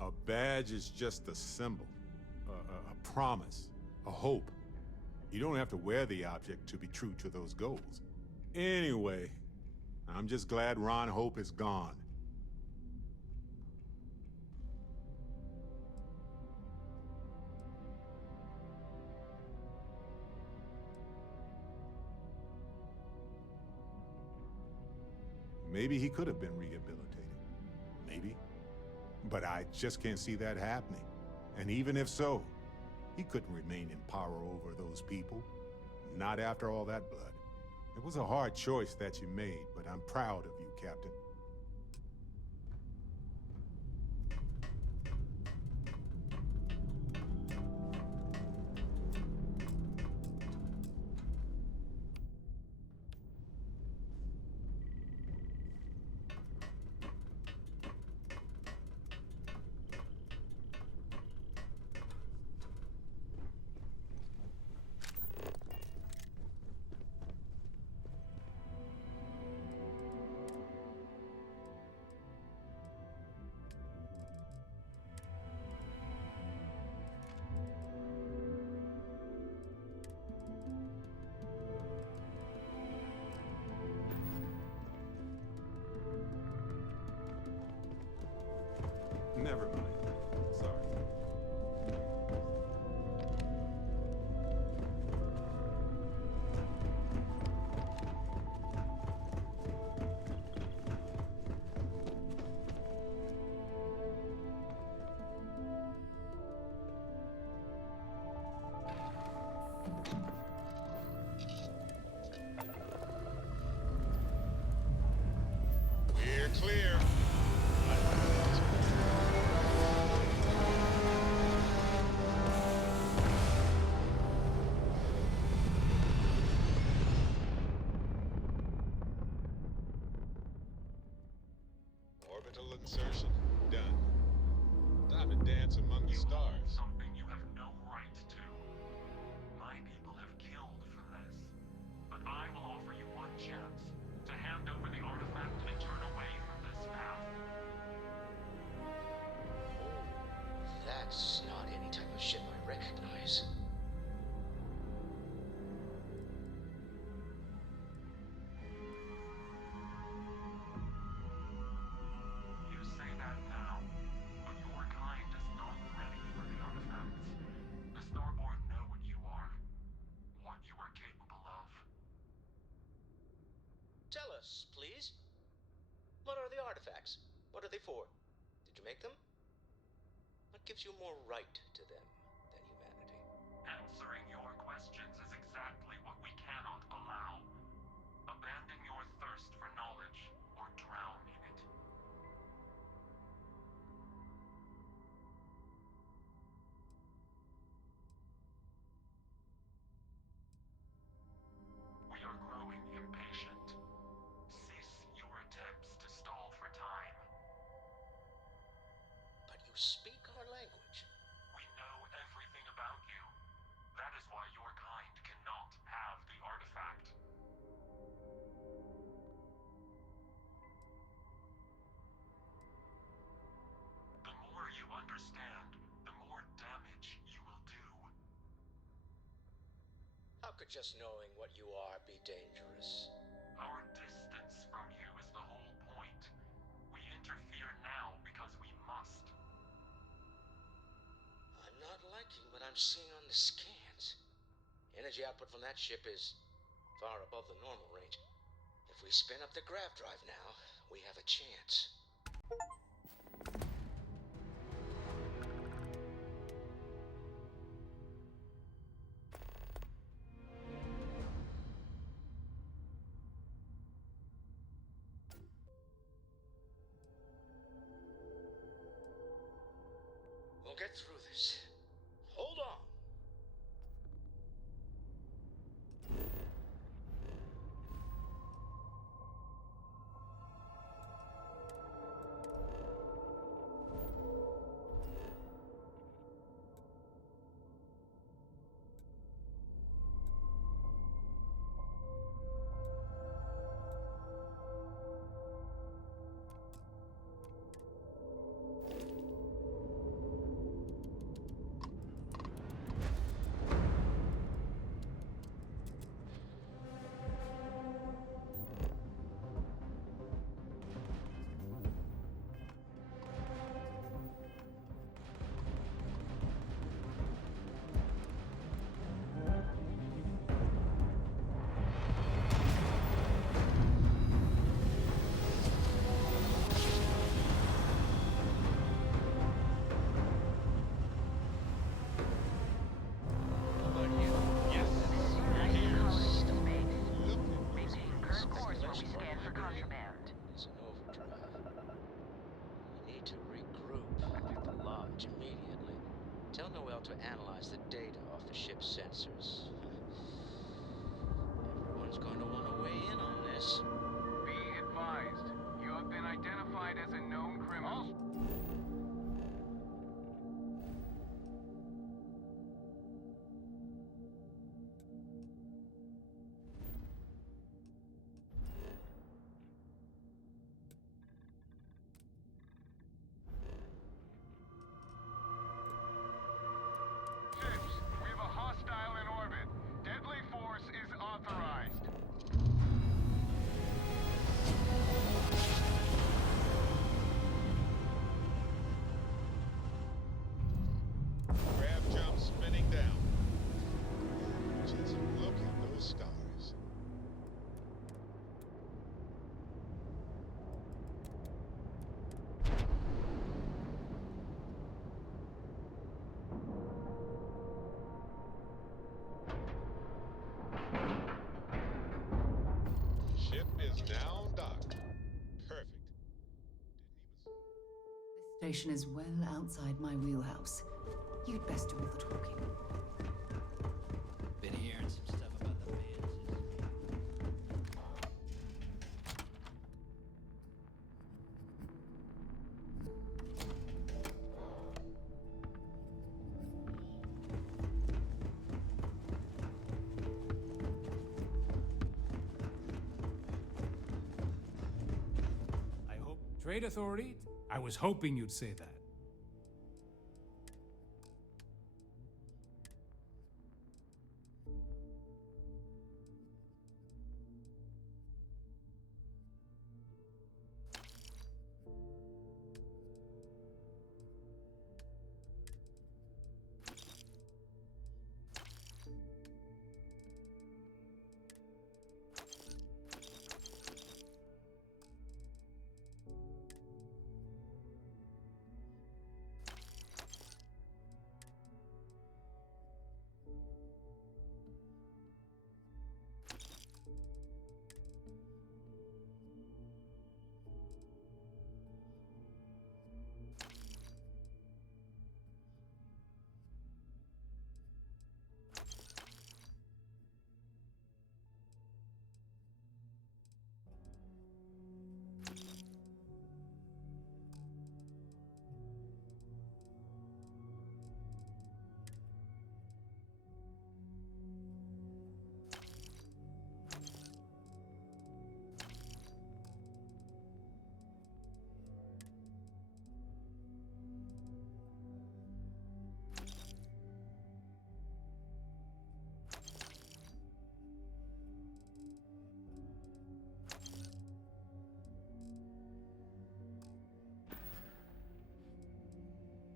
A badge is just a symbol, a promise, a hope. You don't have to wear the object to be true to those goals. Anyway, I'm just glad Ron Hope is gone. Maybe he could have been rehabilitated. Maybe. But I just can't see that happening. And even if so, he couldn't remain in power over those people. Not after all that blood. It was a hard choice that you made, but I'm proud of you, Captain. Never mind. Sorry. We're clear. Orbital insertion done. Time to dance among the stars. Something you have us, please. What are the artifacts? What are they for? Did you make them? What gives you more right to them than humanity? Answering your questions is exactly what we cannot allow. Abandon your thirst for knowledge, or drown in it. We are growing impatient. Cease your attempts to stall for time. But you speak our language. We know everything about you. That is why your kind cannot have the artifact. The more you understand, the more damage you will do. How could just knowing what you are be dangerous? Our distance from you is the whole point. We interfere now because we must. I'm not liking what I'm seeing on the scans. Energy output from that ship is far above the normal range. If we spin up the grav drive now, we have a chance. We'll get through this. Hold on. To analyze the data off the ship's sensors. Everyone's going to want to weigh in on this. Be advised, you have been identified as a known criminal. This station is well outside my wheelhouse. You'd best do all the talking. Been hearing some stuff about the Trade Authority? I was hoping you'd say that.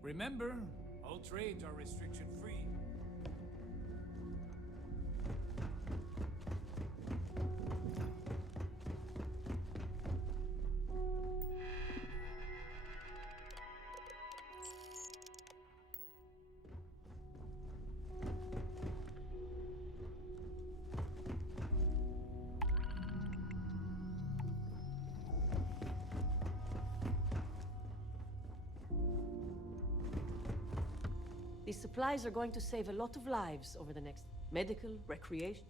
Remember, all trades are restriction-free. These supplies are going to save a lot of lives over the next medical, recreation.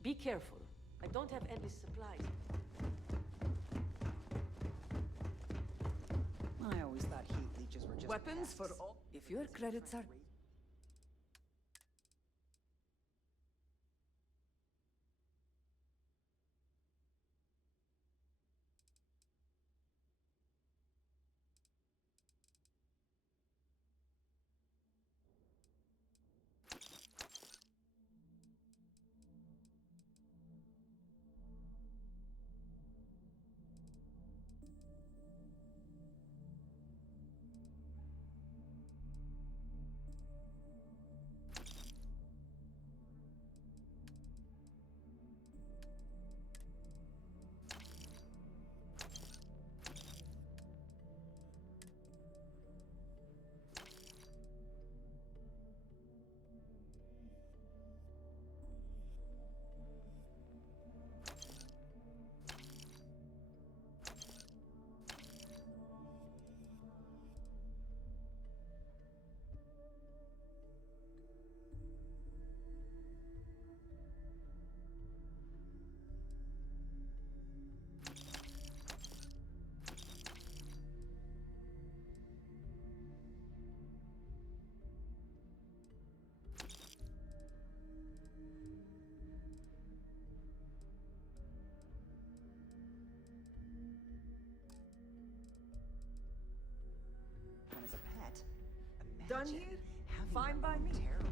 Be careful. I don't have endless supplies. I always thought heat leeches were just Weapons for pests. all. If your credits are. One is a pet. Done Imagine here? having Fine your by own me. terrormorph.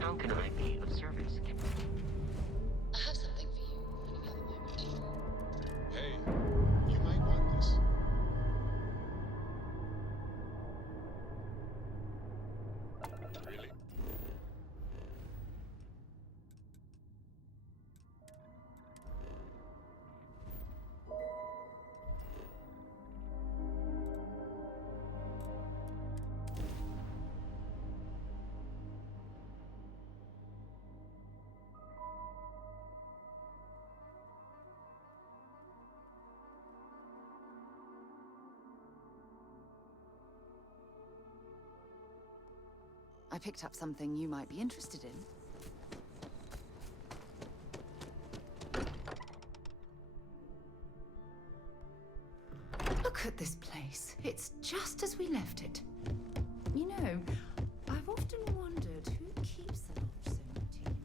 How can I be of service, Captain? I have something for you at another moment. Hey, you might want this. Really? I picked up something you might be interested in. Look at this place. It's just as we left it. You know, I've often wondered who keeps the lodge so routine.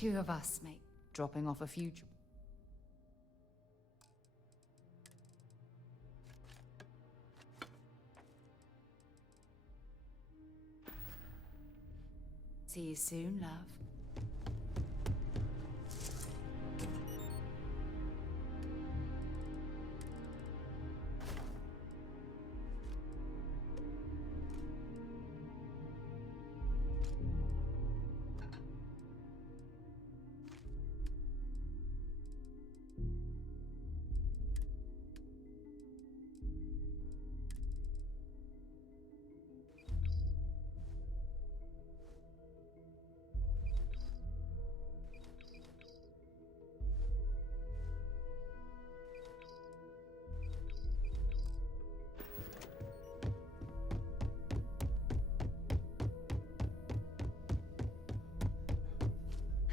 two of us make dropping off a few... See you soon, love.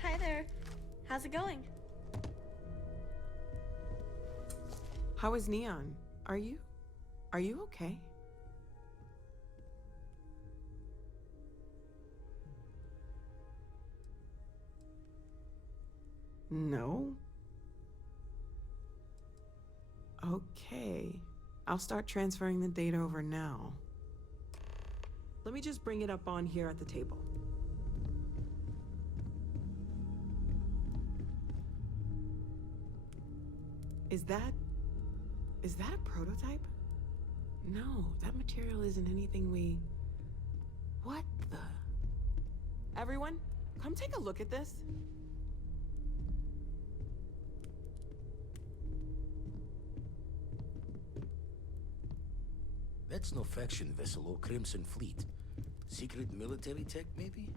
Hi there. How's it going? How is Neon? Are you okay? No? Okay. I'll start transferring the data over now. Let me just bring it up on here at the table. Is that a prototype? No, that material isn't anything we... What the... Everyone, come take a look at this. That's no faction vessel or Crimson Fleet. Secret military tech, maybe?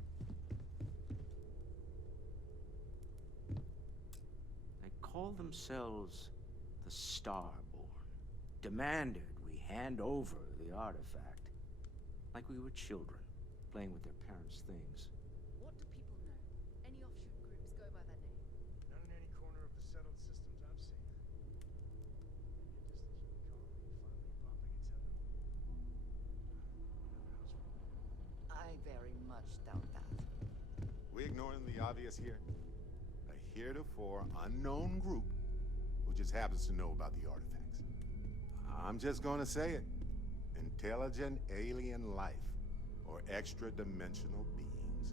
They call themselves the Starborn. Demanded we hand over the artifact. Like we were children, playing with their parents' things. What do people know? Any offshoot groups go by that name? Not in any corner of the settled systems I've seen. I very much doubt that. We ignoring the obvious here? A heretofore unknown group who just happens to know about the artifacts. I'm just gonna say it. Intelligent alien life, or extra-dimensional beings.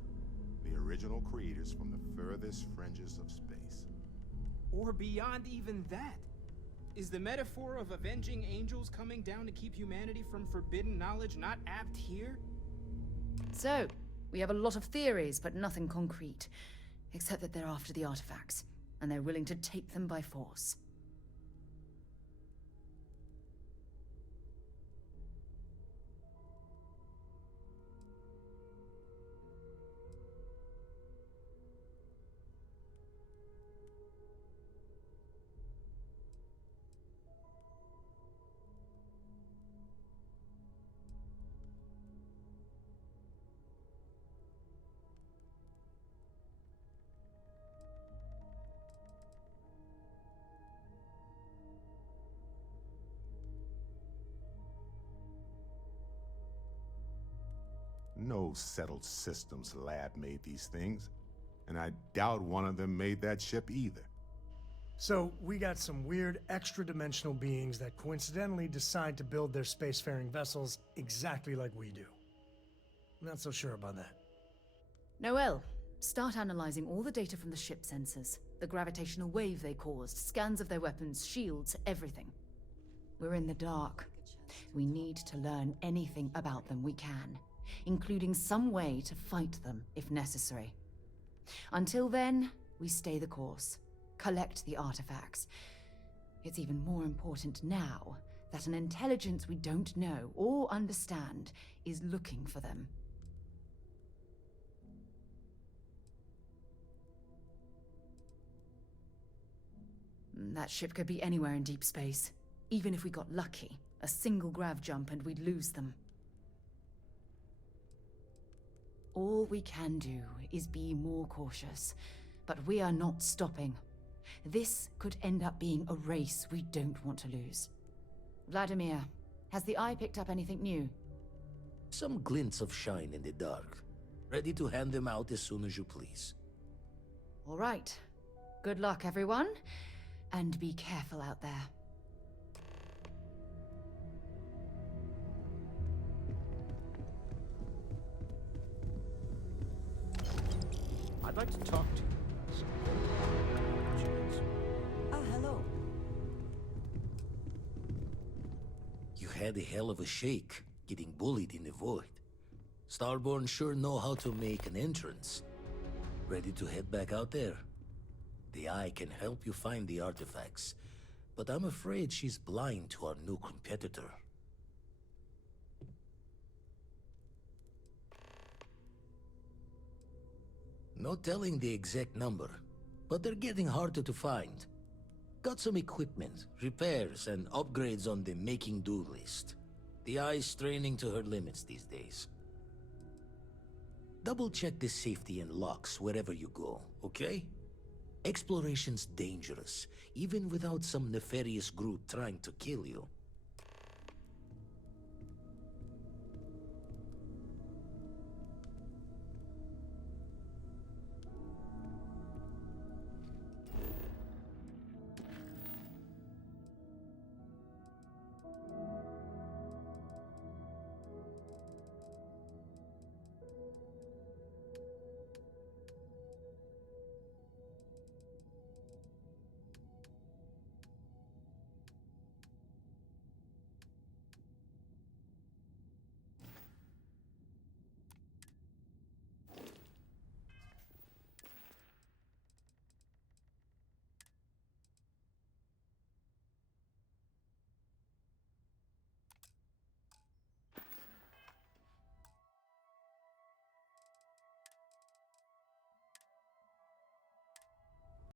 The original creators from the furthest fringes of space. Or beyond even that. Is the metaphor of avenging angels coming down to keep humanity from forbidden knowledge not apt here? So, we have a lot of theories, but nothing concrete. Except that they're after the artifacts, and they're willing to take them by force. No settled systems lab made these things, and I doubt one of them made that ship either. So, we got some weird extra-dimensional beings that coincidentally decide to build their spacefaring vessels exactly like we do. I'm not so sure about that. Noel, start analyzing all the data from the ship sensors. The gravitational wave they caused, scans of their weapons, shields, everything. We're in the dark. We need to learn anything about them we can, including some way to fight them if necessary. Until then, we stay the course, collect the artifacts. It's even more important now that an intelligence we don't know or understand is looking for them. That ship could be anywhere in deep space. Even if we got lucky, a single grav jump and we'd lose them. All we can do is be more cautious, but we are not stopping. This could end up being a race we don't want to lose. Vladimir, has the Eye picked up anything new? Some glints of shine in the dark. Ready to hand them out as soon as you please. All right. Good luck, everyone. And be careful out there. I'd like to talk to you about something. Ah, hello. You had a hell of a shake, getting bullied in the void. Starborn sure know how to make an entrance. Ready to head back out there? The Eye can help you find the artifacts, but I'm afraid she's blind to our new competitor. No telling the exact number, but they're getting harder to find. Got some equipment, repairs, and upgrades on the making-do list. The Eye's straining to her limits these days. Double-check the safety and locks wherever you go, okay? Exploration's dangerous, even without some nefarious group trying to kill you.